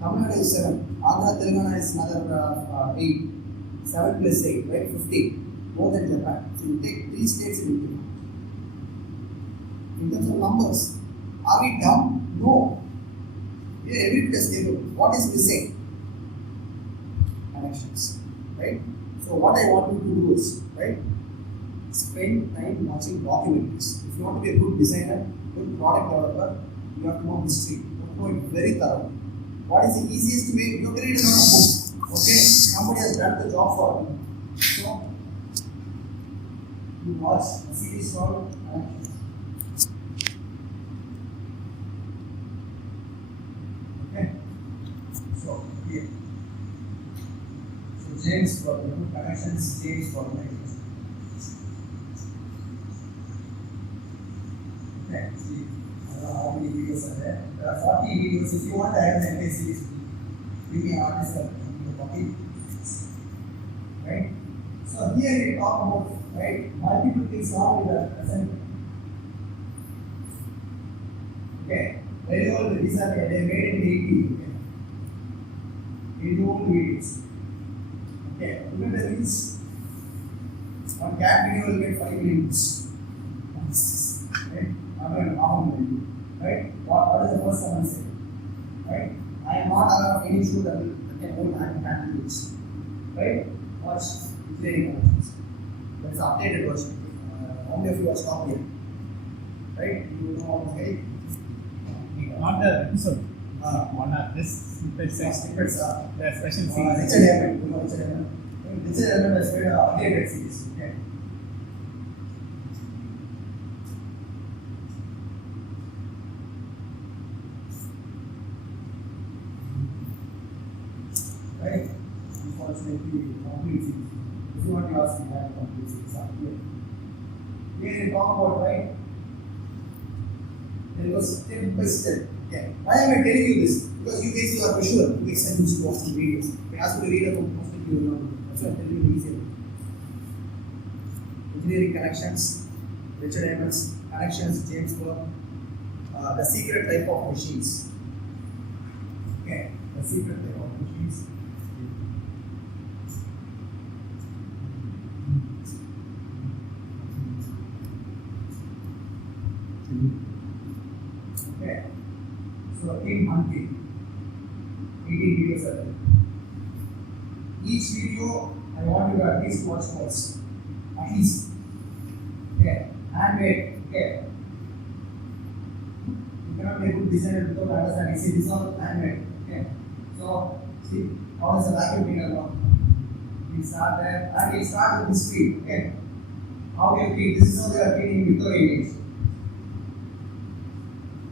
Tamil Nadu is 7. Andhra Telangana is another 8. 7 plus 8, right? 15. More than Japan. So you take 3 states in India. In terms of numbers, are we dumb? No. Here everybody is stable. What is missing? Connections. Right? So what I want you to do is, right? Spend time watching documentaries. If you want to be a good designer, good product developer, you have to know history. You have to know it very thoroughly. What is the easiest way? You have to read a lot of books. Okay? Somebody has done the job for you. So, you watch a series called Connections. Okay? So, here. James for the two connections, James for the next. Okay, see, I don't know how many videos are there. There are 40 videos. If you want to have the entire series, give me an artist or copy. Right? So here we talk about, right, multiple things now with the present. Okay, very old, these are they made in 80. Okay. 80 old videos. Okay, look at the views. On cat video will get 5 views. Okay, again, right? What is the first one say? Right? I am not aware of any shoe that can hold cat views. Right? Watch engineering connections. That's the updated version. How many of you are stopped here? Right? You know, okay? Not the episode. One of this Snippets are. the special series. Richard Hammond, you know Richard Hammond? Richard Hammond has made an updated series. Okay. Right? Unfortunately, complete series. If you want to ask me, I have complete series up here. Here you talk about, right? There goes step by step. Okay. Why am I telling you this? Because you guys are visual. You guys are used to watching videos. If I ask you to read about most of you will know. That's why I'm telling you easier. Engineering connections, Richard Hammond's connections, James Burke, the secret type of machines. Okay, the secret type of machines. Okay, so in hankin, 18 videos are there. Each video, I want you to at least watch twice. At least. Okay, handmade. Okay. You cannot be a good designer without understanding. See, this is all handmade. Okay. So, see, how does the vacuum cleaner work? We start there, and we start with this speed. Okay. How do you clean? This is how they are cleaning Victorian age.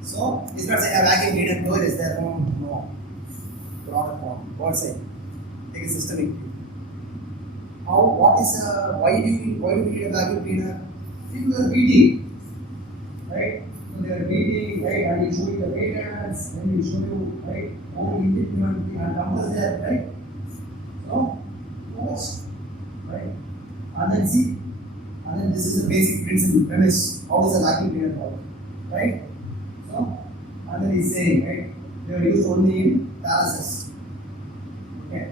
So, it's not saying a vacuum cleaner, no, it is there. No. Product form. What say? Take a systemic view. Why do we need a vacuum cleaner? People are beating, right? So they are beating, right? And we show you the patterns, then we show you, right? All independent and numbers there, right? So, right? And then see, and then this is the basic principle, premise. How does a vacuum cleaner work, right? So, and then he's saying, right? They are used only in palaces. Okay.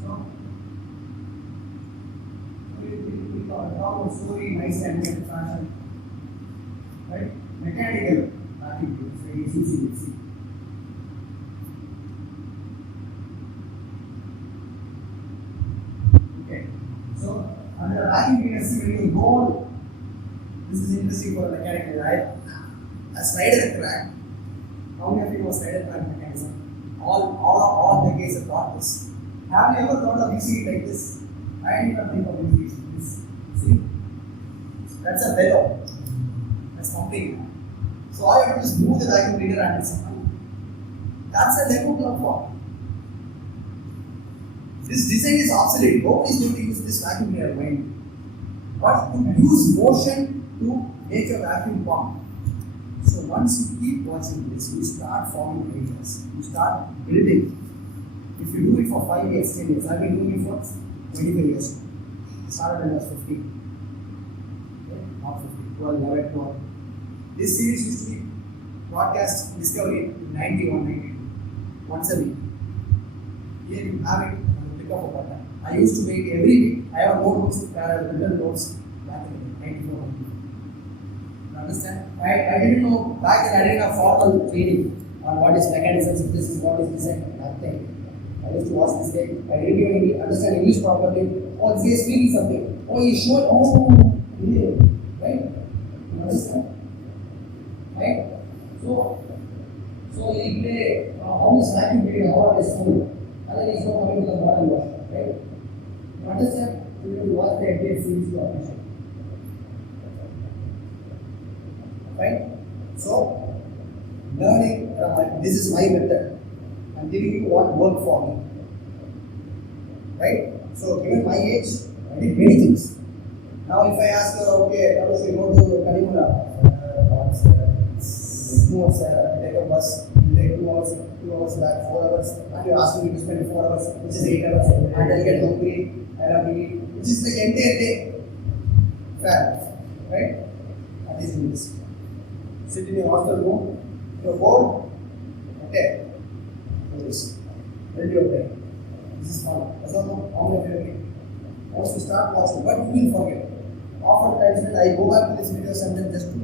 So, we talk about story, nice and fashion. Right? Mechanical vacuum cleaner, it's very easy to see. Okay. So, under vacuum cleaner, see when you go, this is interesting for mechanical, right? A slider crack. How many of you know slider crack mechanism? All decades have taught this. Have you ever thought of using it like this? I did not think of using it like this. See? That's a bellow. That's complete. So all you have to do is move the vacuum cleaner and it's simple. That's a Lego platform. This design is obsolete. Nobody is going to use this vacuum cleaner mind. But to use motion to make a vacuum pump. So once you keep watching this, you start forming ideas. You start building. If you do it for 5 years, 10 years, I've been doing it for 25 years. Started when I was 15. Okay? Not 15, 12, 11, 12. This series used to be broadcast Discovery in 91, 92. Once a week. Here you have it on the click of a button. I used to make every week. I have notebooks, written notes back in the 94, 95. Understand? I didn't know back then. I didn't have formal training on what is mechanisms. This is what is design. Nothing. I used to watch this game. I didn't even understand English properly. Oh, this is speaking something. Oh, he's showing. Oh, yeah. Right? You understand? Right? So he play how is vacuum cleaner, how it is full, and then he's not coming to the modern washer. Right? You understand? You have to watch the entire series to appreciate. Right? So, learning, this is my method. I'm giving you what worked for me. right? So given my age, I did many things. Now if I ask, okay, how should I go to Kalimula? No, sir, take a bus, take 2 hours back, 4 hours, and you're asking me to spend 4 hours, which is 8 hours, and I'll get hungry, I'll have to eat, which is like entire day. Fair, right? That is in this. Sit in your hostel room, you're bored, okay, do this. Then you're okay. This is fun. That's not how many of you once you start watching, but you will forget. Oftentimes when I go back to this video sometimes just to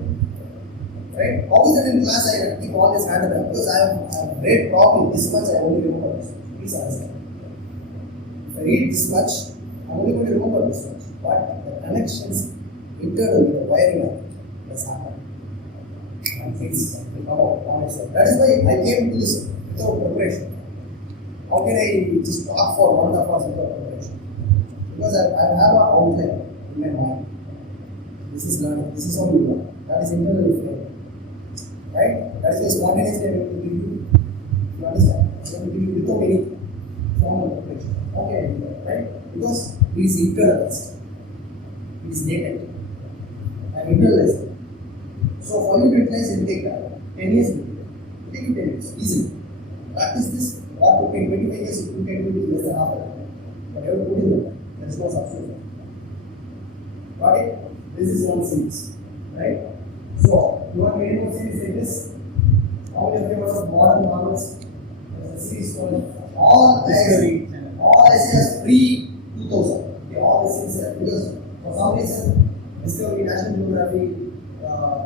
right? How is it in class I keep all this handed up? Because I have read probably this much, I only remember this. Please understand. If I read this much, I'm only going to remember this much. But the connections internally, the wiring of it has happened. And things will come out on itself. That is why I came to this without preparation. How can I just talk for 1.5 hours without preparation? Because I have an outline in my mind. This is learning, this is how you learn. That is internally flowing. Right? That is why spontaneously I will give you. You understand? I will give you without any formal preparation. Okay, right? Because it is internalized. It is naked. I am internalized. So for you to utilize it will take time. 10 years will take you 10 years, easily. Practice this, what took 25 years, it took 10 years, less than half an hour. But you have to put in that. There is no substitute. Got it? This is one series. Right? So, you want many more series like this? How many of you have heard of modern novels? There is a series called All Discovery. All essays pre-2000. Okay, all the series because for some reason, Discovery, National Geography,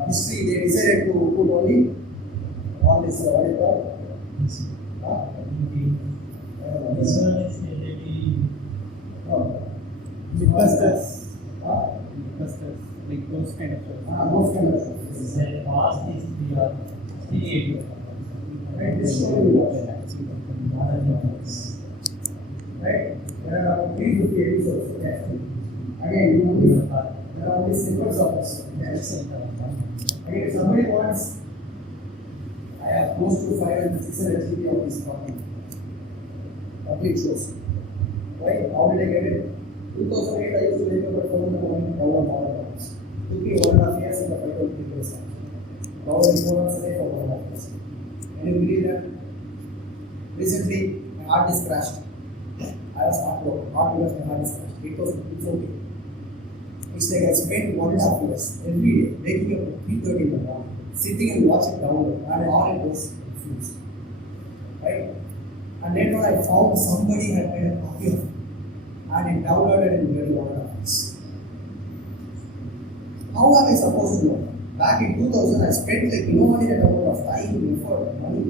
History, they decided to put only all this, what is it called? Huh? This one is already. No. Mythbusters. Huh? Mythbusters. Like those kind of shows. Most kind of shows. This is a past history or creative. Right, this show you watch. Modern novels. Right? There are about 350 episodes. Okay. Again, there are only snippets of this. Okay. Again, if somebody wants, I have close to 500 600 GB of this copy. Complete shows. Right? How did I get it? 2008, I used to wake up at 4 in the morning, download modern novels. Took me 1.5 years and the 500 people started. Downloading 4 hours a day for 1.5 years. Can you believe that? Recently, my hard disk crashed. I was not because my hard disk crashed. It was 240. It's like I spent 1.5 years every day waking up at 3:30 in the morning, sitting and watching download, and all it was confused. Right? And then when I found somebody had made a copy of it, and it downloaded in nearly 1.5 years. How am I supposed to know? Back in 2000, I spent like inordinate amount of time, effort, money,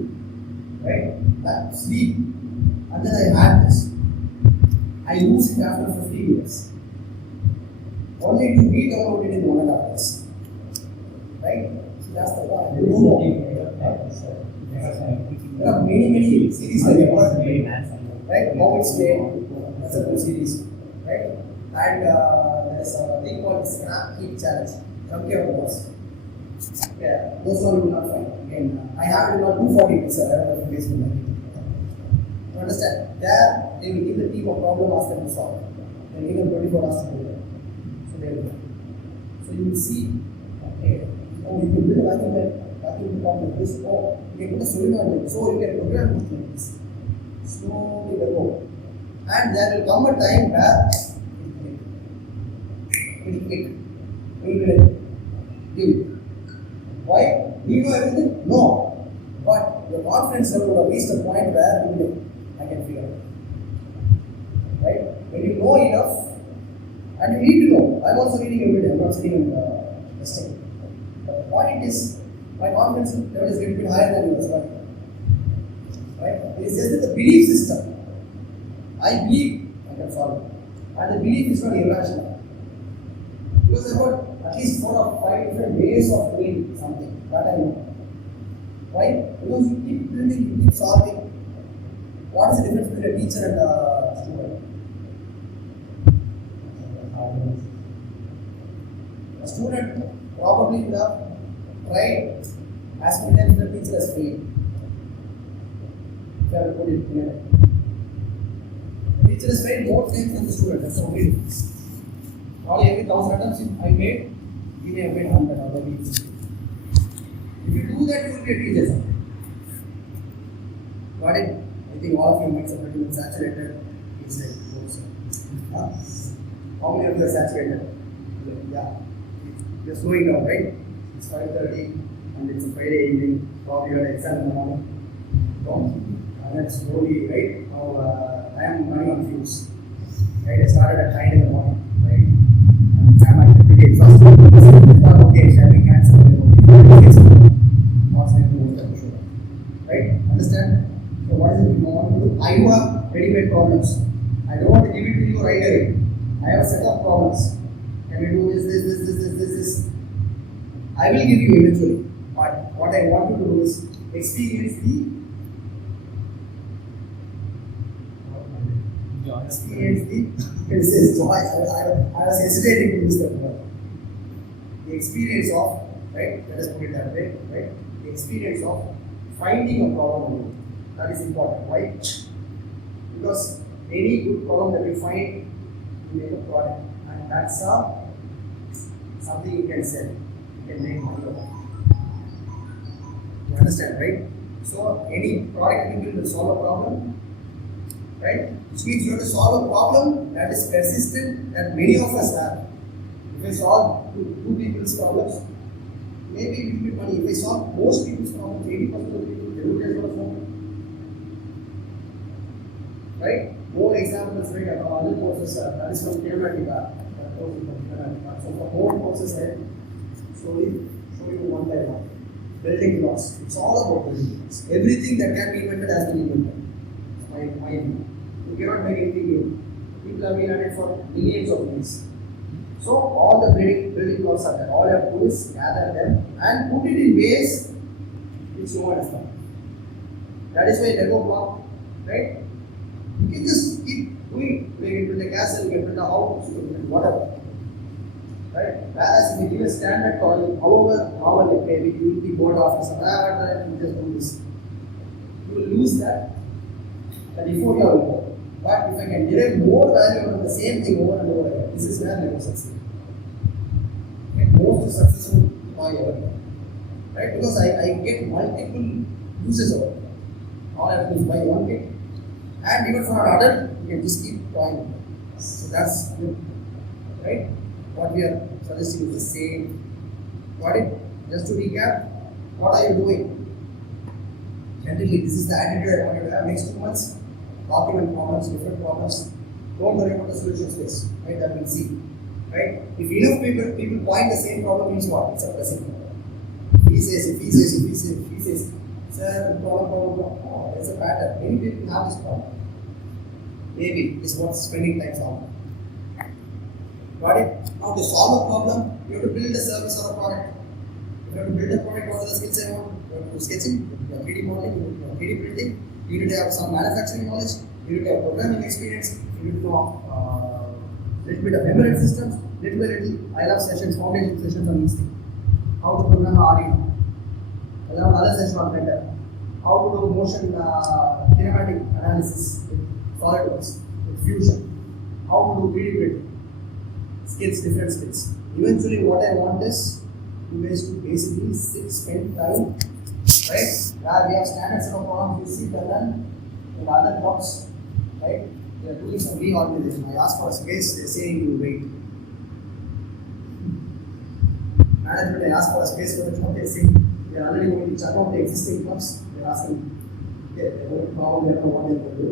right? That sleep, and then I had this. I lose it after 15 years. Only to be downloaded in 1.5 years. Right? So that's the point. You don't know. There are many series that are not made. Right? How it's made. That's a good series. Right? And there is a thing called Scrap Heap Challenge. Come here with us. Yeah, those one you will not find. Again, I have it on 240 pixel. I don't know if you guys will like it. You understand? There, they will give the team a problem, ask them to solve it. They give them 24 hours to do it. So they will. So you will see, okay, oh, you can build a vacuum pump like this, or you can put a solenoid like this, or you can program it like this. Slowly they go. And there will come a time where it will click. It will give it. Why? Do you know everything? No. But your confidence level would have reached a point where you will, I can figure it. Right? When you know enough, and you need to know. I'm also reading every day, I'm not sitting and testing. But the point is, my confidence level is a little bit higher than yours. Right? It is just that the belief system. I believe I can solve it. And the belief is not irrational. Because there are at least 4 or 5 different ways of doing something. That I know. Why? Because you keep building, you keep solving. What is the difference between a teacher and a student? A student probably would have tried as many times the teacher has failed. If I have to put it clearly. The teacher teacher is paid more time than the student. That's the only difference. Probably every 1,000 attempts I made, he may have made 100 or maybe 50. If you do that, you will be a teacher someday. Got it? I think all of your minds are pretty much saturated. It's like, how many of you are saturated? Yeah. You're slowing down, right? It's 5:30 and it's a Friday evening. Probably you had an exam in the morning. And then slowly, right? Now I am running on fumes. Right? I started at 9 in the morning, right? And I'm pretty exhausted. Okay, shall we cancel? Right? Understand? So what is it we want to do? I do have ready-made problems. I don't want to give it to you right away. I have a set of problems. Can we do this? I will give you eventually. But what I want you to do is experience the I was hesitating to use that word. The experience of, right? Let us put it that way, right? The experience of finding a problem. That is important. Why? Because any good problem that you find, you make a product, and that's something you can sell. You can make money of it. You understand, right? So any product you build will solve a problem, right? Which means you have to solve a problem that is persistent, that many of us have. If I solve two people's problems, maybe it will be money. If I solve most people's problems, 80% of people, they will get a phone. Right? More examples, right? Other courses, that is from Hammonda. So for more courses, I slowly show you one by one. Building blocks. It's all about building blocks. Everything that can be invented has been invented. My view. You cannot make anything new. People have been at it for millions of years. So all the building blocks are there. All you have to do is gather them and put it in ways which no one has done. That is why Lego block, right? You can just keep doing. You can build a castle, you can build a house, you can build whatever. Right? Whereas if you give a standard toy, however normal it may be, you will be bored after some time, you just do this. You will lose that. The euphoria will go. But if I can derive more value from the same thing over and over again, this is where Lego succeeds. And most successful toy ever. Right? Because I get multiple uses of it. All I have to do is buy one kit. And even for an adult, you can just keep toying. So that's good. Right? What we are suggesting is the same. Got it? Just to recap, what are you doing? Generally, this is the attitude I want you to have. Next 2 months, document problems, different problems. Don't worry about the solution space. Right? That we'll see. Right? If enough people point the same problem, means what? It's a pressing problem. He says, sir, problem. Oh, there's a pattern. Many people have this problem. Maybe it's worth spending time on. Got it? Now to solve a problem, you have to build a service or a product. If you have to build a product, what are the skills I want? You have to do sketching, you have 3D modeling, you have 3D printing, you need to have some manufacturing knowledge, you need to have programming experience, you need to know little bit of embedded systems, little. I love sessions, foundation sessions on each thing. How to program Arduino. I love another session on Blender. How to do motion kinematic analysis with solidworks, with fusion. How to do 3D printing. Skills, different skills. Eventually, what I want is you guys to basically spend time, right? Where we have standard set of problems, you sit and then in other blocks, right? They are doing some reorganization. I ask for a space, they are saying you wait. Management, I ask for a space for the club, they say they are already going to check out the existing clubs. They are asking, okay, they are going to probably have to what they are going to do,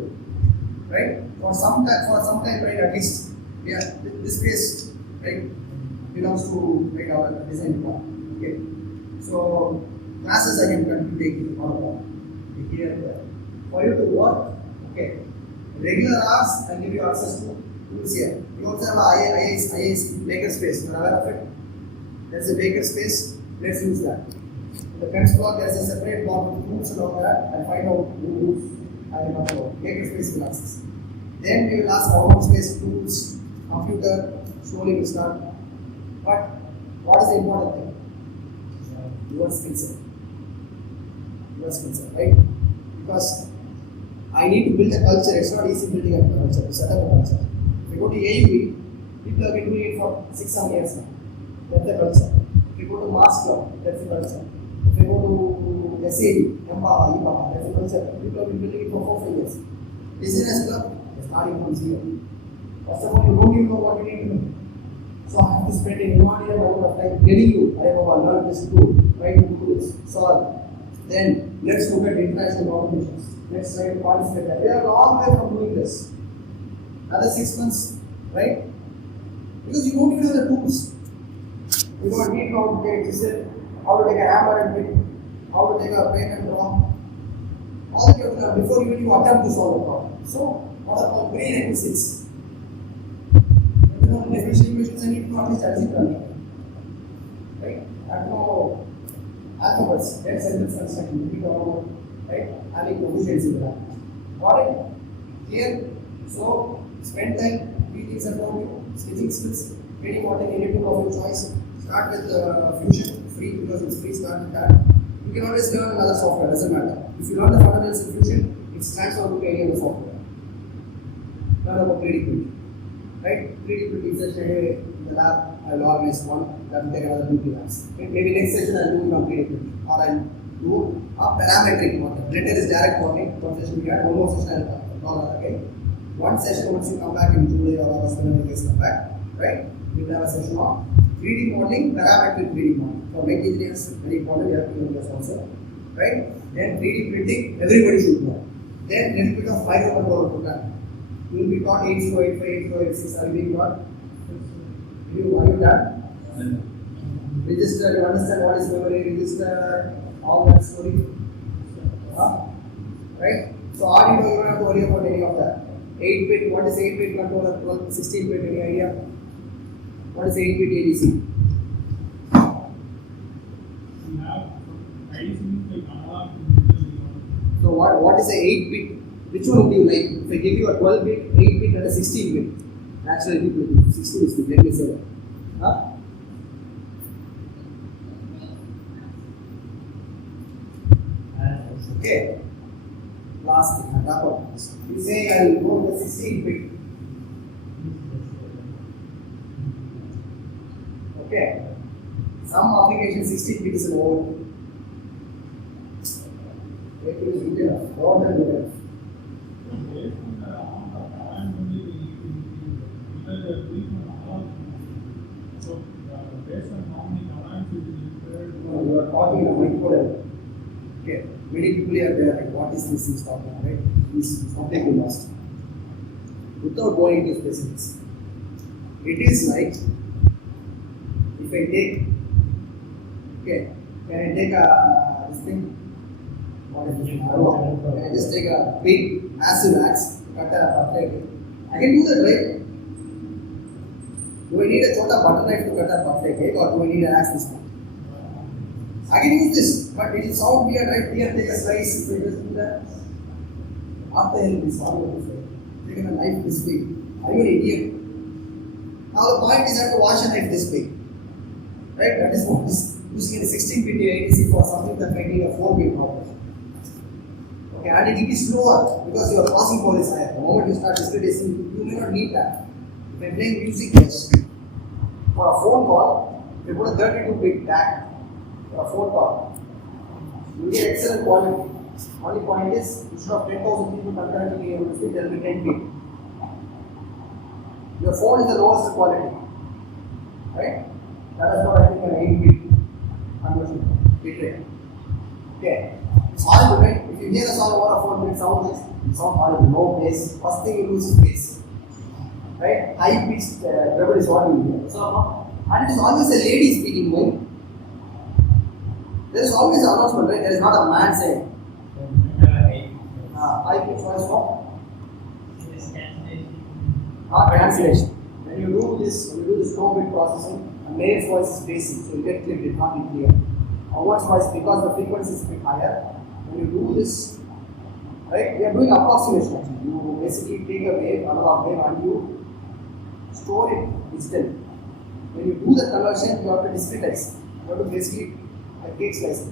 right? For some time, right? At least, yeah, this space, right, belongs to right, our design department. Okay, so classes I can continue taking all of them. Here, for you to work, okay, regular hours I give you access to tools here. You also have a IIS maker space. You are aware of it? There's a maker space. Let's use that. In the fence block, there's a separate block with tools and all that. I find out tools. I remember maker space will access. Then we will ask outbound space tools. Computer, slowly we start. But what is the important thing? Your skill set. Right? Because I need to build a culture. It's not easy building a culture, to set up a culture. If you go to AUV, people have been doing it for 6-7 years now. That's the culture. If you go to Mass Club, that's the culture. If you go to SAD, Empower, IPA, that's the culture. People have been building it for 4-5 years. Business Club, it's starting from zero. First of all, you don't even know what you need to do. So I have to spend an inordinate amount of time getting you. I have learned this tool, try to do this, solve. Then let's look at international organizations. Let's try to participate there. We are a long way from doing this. Another 6 months, right? Because you don't even have the tools. You don't need how to take Dison, how to take a hammer and pick, how to take a pen and draw. All you have to learn before even you attempt to solve a problem. So, what are called prerequisites? You know, differential equations, I need to know at least algebra. Right? I have to know alphabets, dead sentence construction, we talk about, right? Having coefficients in that. Got it? Here, so spend time, three things about you, sketching skills, getting what you need to of your choice. Start with Fusion, free because it's free, start with that. You can always learn another software, doesn't matter. If you learn the fundamentals in Fusion, it's transferable to any other software. Learn about 3D printing. Right? 3D printing session in the lab, I will organize one, that will take another 2 labs. Maybe next session I will do it on 3D printing. Or I will do a parametric model. Later is direct modeling, one session we had, one more session I will talk. Okay? One session once you come back in July or August when you come back, right? We will have a session on 3D modeling, parametric 3D modeling. For make engineers, very important, you have to know this also. Right? Then 3D printing, everybody should know. Then little bit of 500 program. You will be taught 8085, 8086, are you being taught? Are you done? Register, you understand what is memory, register, all that story. Right? So Arduino, you don't have to worry about any of that. 8-bit, what is 8-bit controller? 16-bit, any idea? What is 8-bit ADC? So what is a 8-bit? Which one would you like? If I give you a 12-bit, 8-bit and a 16-bit, naturally people think 16 is good. Let me say that. Huh? Okay. Last thing, I talk about this. You say I will go with the 16-bit. Okay. Some application 16-bit is an old. It is good enough. More than good enough. You are talking about micro level. Okay. Many people are there, like, what is this is talking, right? This is completely lost. Without going into specifics. It is like, if I take, okay, can I take this thing? What is this? Can I just take a big, massive axe, cut a butter? I can do that, right? Do I need a chota butter knife to cut a butter cake, or do I need an axe this one? I can use this, but it will sound weird, right? Here, take a slice, so you just do that. After hell, this all over this way. Taking a knife this big. Are you an idiot? Now the point is I have to wash a knife this big. Right? That is what is using a 16-bit ADC for something that might need a 4-bit operation. Okay, and it will be slower because your processing power is higher. The moment you start discretizing, you may not need that. If I'm playing music, yes. For a phone call, you put a 32-bit tag. For a phone call, you will get excellent quality. Only point is, instead of 10,000 people concurrently being able to speak, there will be 10 people. Your phone is the lowest quality, right? That is what I think an 8-bit conversion bit rate. Okay, it's horrible, right? If you hear a song over a 4-bit sound, it sounds horrible. No bass. First thing you lose is bass, right? High pitched treble is what you hear. So, and it is always a lady speaking, right? There is always an announcement, right? There is not a man saying. High pitch voice what? Cancellation. When you do this 4-bit processing, a male's voice is basic, so you get clipped, it can't be clear. A woman's voice, because the frequency is a bit higher, when you do this, right? We are doing approximation actually. You basically take a wave, analog wave, and you store it digitally. When you do the conversion, you have to discretize. You have to basically a cake slicer.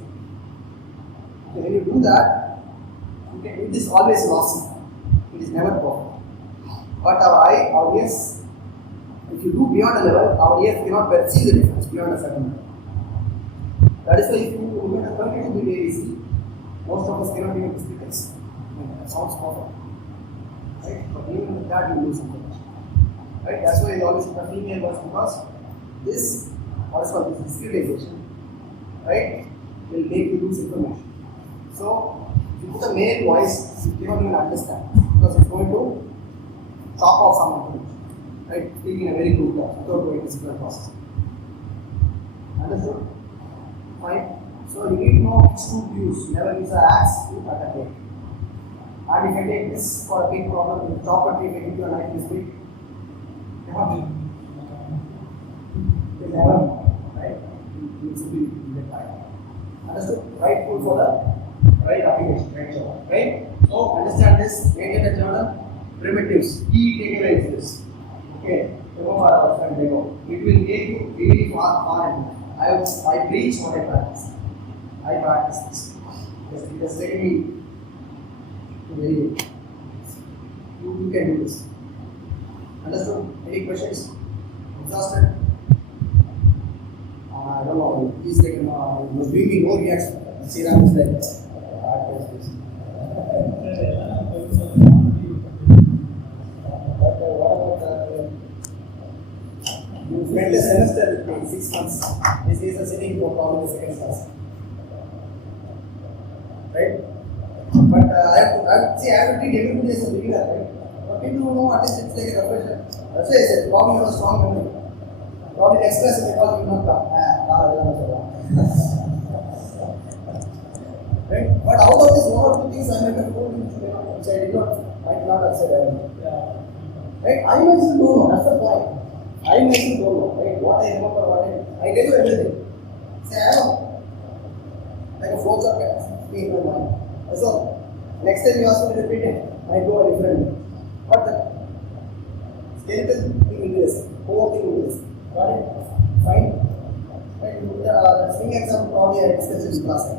Okay, when you do that, Okay, it is always lossy. It is never perfect. But our ears, if you do beyond a level, our ears cannot perceive the difference beyond a certain level. That is why if you look at a 32-bit ADC, most of us cannot even speak it. That sounds perfect. Right? But even with that, you lose information. Right? That's why they always put a female voice, because this, what is called this discretization, right, will make you lose information. So, if you put a male voice, you cannot even understand, because it's going to chop off some information. Right? Speaking in a very good term, without going to physical process. Understood? Fine. So you need to know which tool to use. Never use an axe to cut a cake. And if I take this for a big problem, you chop a tree, if I give you a knife this big, cannot be. It never, right? You simply get tired. Understood? Right tool for the right application, right job. Right? So understand this, maintain the journal, primitives. Key takeaway is this. Okay, remember our friend Lego. It will take you really far ahead. I preach what I practice. I practice this. Just take me to very you can do this. Understood? Any questions? Exhausted? I don't know. He's like, he was bringing no reaction. Sriram is like, you spent a semester with me, 6 months. This is a sitting for problem in the second class. Right? But I have to treat everybody as a beginner, right? But people who know what is it's like a refresher. That's why I said, probably you have a strong memory. Probably next class if you call you not come. Right? But out of this 1 or 2 things I might have told you, which I did not, might not have said earlier. Right? I myself don't know, that's the point. I myself don't know, right? What I remember, what I tell you everything. Say, I know. Like a flow chart in my mind. So, next time you ask me to repeat it, I go a different way. But the skeleton thing will be the same, whole thing will be the same. Got it? Fine? Right? The swing example probably I discussed in class.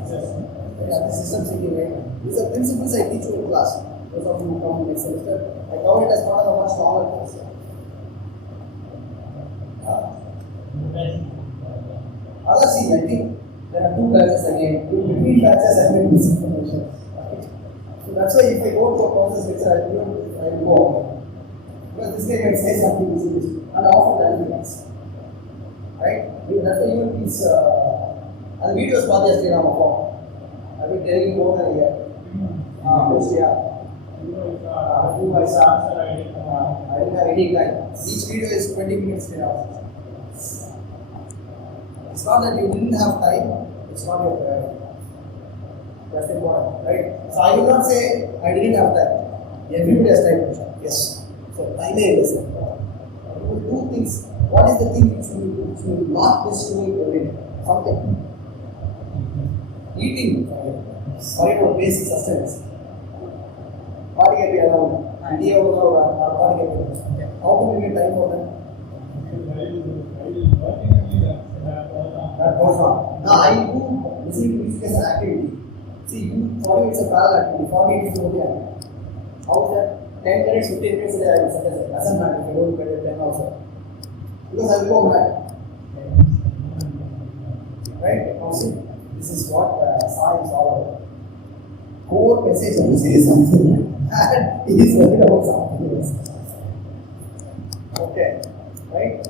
The system thinking, right? These are principles I teach you in class. Those of you who come next semester, I cover it as part of a much longer class. Other see, I think there are 2 batches again. Between batches, I make this information. Right? So that's why if I go to a process lecture, I will go on. Because this guy can say something, and often that will be nice. Right? That's why even these and videos are just in our form. I've been telling you more than a year. Mostly, I didn't have any time. Each video is 20 minutes. It's not that you didn't have time, it's not your priority. That's important, right? So I will not say I didn't have time. Everybody has time to shop. Yes. So time is important. You will do things. What is the thing which you will do? Which you will not miss doing every day? Something. Eating. Sorry for basic sustenance. Body can be around. How can you get time for that? That goes on. Now I do listening to this as an activity. See, for you it's a parallel activity. For me it is only activity. How is that? 10 minutes, 15 minutes a day I will set aside. Doesn't matter if you don't get it 10 also. Because I will go mad. Right? Now see, this is what science is all about. Core message when you say something and he is worried about something else. Okay. Right?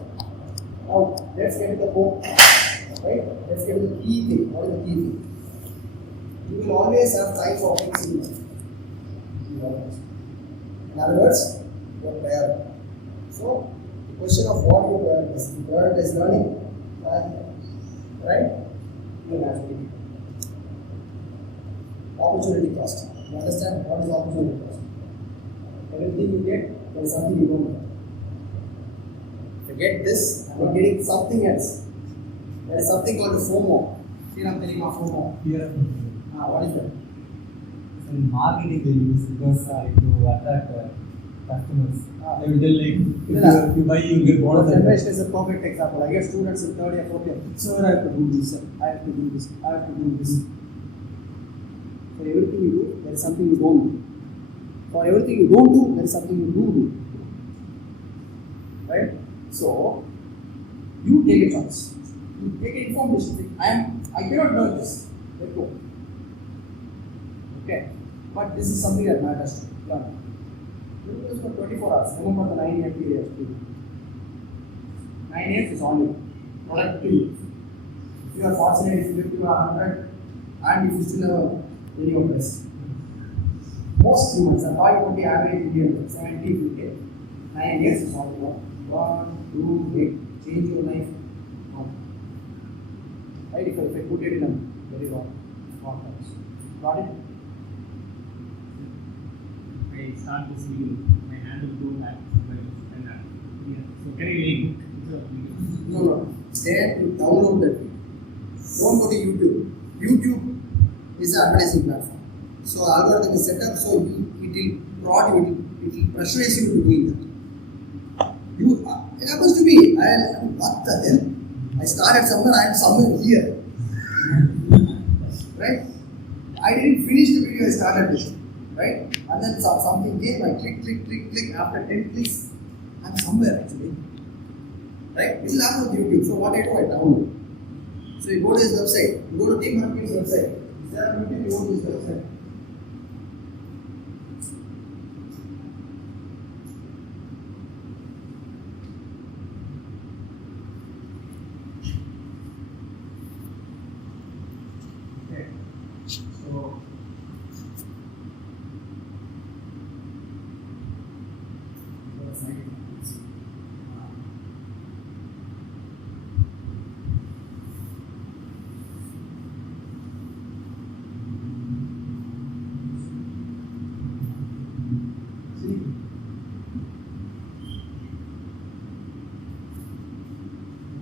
Now let's get to the core. Right? Let's get to the key thing. What is the key thing? You will always have time for things in life. In other words, your priority. So, the question of what your priority is. The priority is learning, right? You have to be. Opportunity cost. You understand what is opportunity cost? Everything you get, there is something you don't get. If you get this, you are getting something else. There is something called FOMO. See, I'm telling you about FOMO. What is that? In marketing they use because to attract customers. They will tell like if you buy you get bonus. Generation is a perfect example. I get students in 3rd year, 4th year. So I have to do this. I have to do this. I have to do this. So For everything you do, there is something you don't do. For everything you don't do, there is something you do. Right? So, you take a choice. You take an informed decision. I cannot learn this. Let go. Okay? But this is something that matters to learn. You do this for 24 hours. Remember the 9-year period. 9 years is only productive. If you are fortunate, if you live to 100, and if you still have any of this. Most humans are 520 average Indian, 70 if you get. 9 years is only 1, 2, 8. Change your life. Right? If I put it in a very long terms. Got it? I start this video, my hand will go back and that. Yeah. So can I link? No. There to download that video. Don't go to YouTube. YouTube is an advertising platform. So algorithm is set up so it will pressurize you to doing that. It happens to me. What the hell? I started somewhere, I am somewhere here. Right? I didn't finish the video I started with. Right? And then something came, I click. After 10 clicks, I'm somewhere actually. Right? This is happen with YouTube. So what I do, I download. So you go to his website. You go to Tim Harkin's website. Is there a YouTube? You go to his website.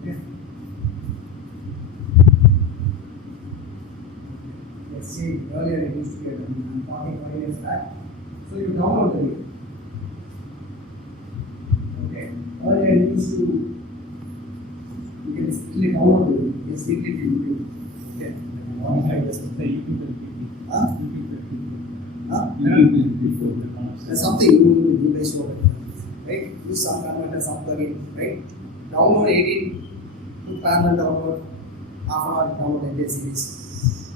Okay. So earlier it used to get, I'm talking 5 years back. So you download the video. Okay. Earlier it used to, you can simply download the video. You can simply do YouTube. Okay. Like this, the YouTube Huh? before. There's something you guys know. Right? Use some converter, some plugin. Right? Download 18, put parallel download, half an hour download entire series.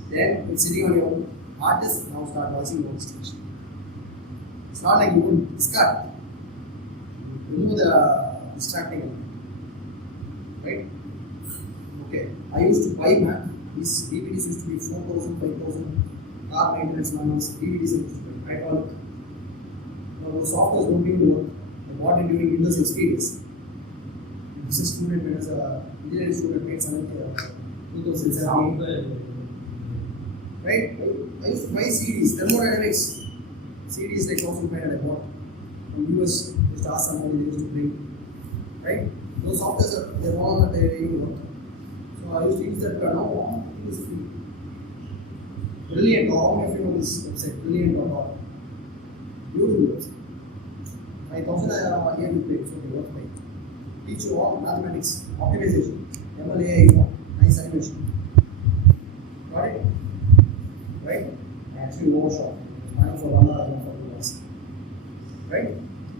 Then it's sitting on your hard disk. Now start watching your station. It's not like you can discard. Remove the distracting element. Right? Okay. I used to buy Mac. These DVDs used to be 4,000, 5,000. Car maintenance manuals. DVDs used to be right all. Now the software don't even work. I bought it during Windows XP days. This is student when I was a engineering student made 2017. Right? I used to buy CDs, thermodynamics. CDs like 1,500 I bought from US. Just ask somebody they used to bring. Right? Those softwares are they're all that they even work. So I used to use that now. It is free. Brilliant. How many of you know this website? Brilliant.org. Beautiful website. 5,000 I have a year to pay. So they work like teach you all mathematics, optimization, MLA, nice animation. Got it? Right? Actually overshot. Mine for 1 hour, for 2 hours. Right?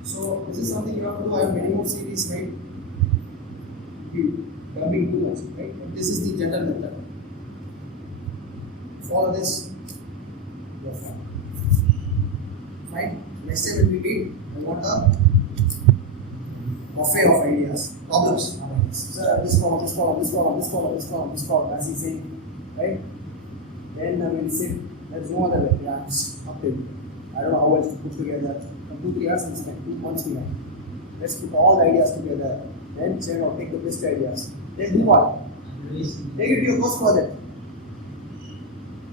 So this is something you have to do. I have many more series, right? Dumping too much, right? But this is the general method. Follow this. You're fine. Fine. Next time when we meet, I want a buffet of ideas, problems. So this problem, as he's saying, right? Then we'll sit. There's no other way. Yeah, it's up to you. I don't know how else to put together. From 2-3 hours, we spent 2 months behind. Let's put all the ideas together. Then say, no, take the best ideas. Then do what? Take it to your first project.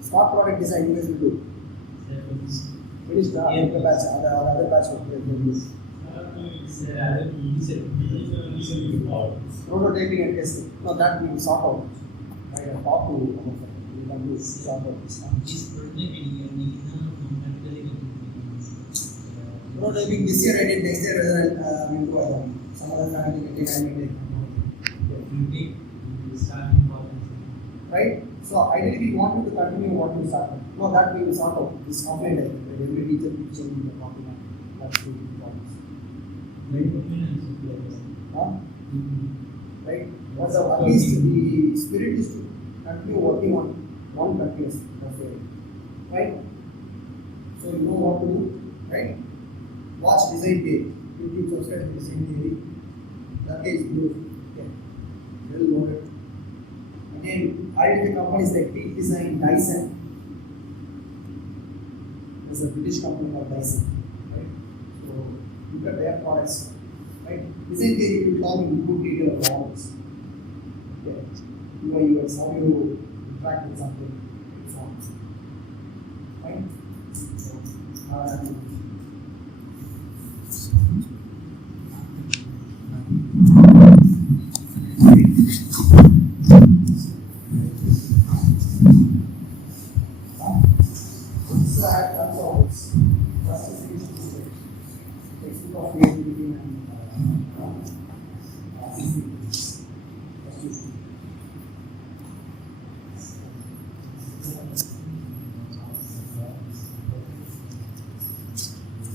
Smart product design, you guys will do. Finish the other batch. Other batch will do. Prototyping and testing. No, that we will sort out. I can talk to you. Sort out this. Prototyping this year I did, next year we'll go some other family can take, I may take. Right? So ideally we want you to continue what you started. No, that we will sort out. This offline like every teacher teaching in the document. That's the problems. Huh? Right? What's the at least the spirit is to continue working on one continuous. That's it. Right? So you know what to do, right? Watch design page. You keep subscribing to design theory. That is beautiful. Okay. Well noted. Again, identify companies like Peak Design, Dison. There's a British company called Dison. Right? So look at their products. Right? Design theory will talk in good detail of models. Okay. UI, UX, how you interact with something. Examples. Right? So, Textbook of creativity and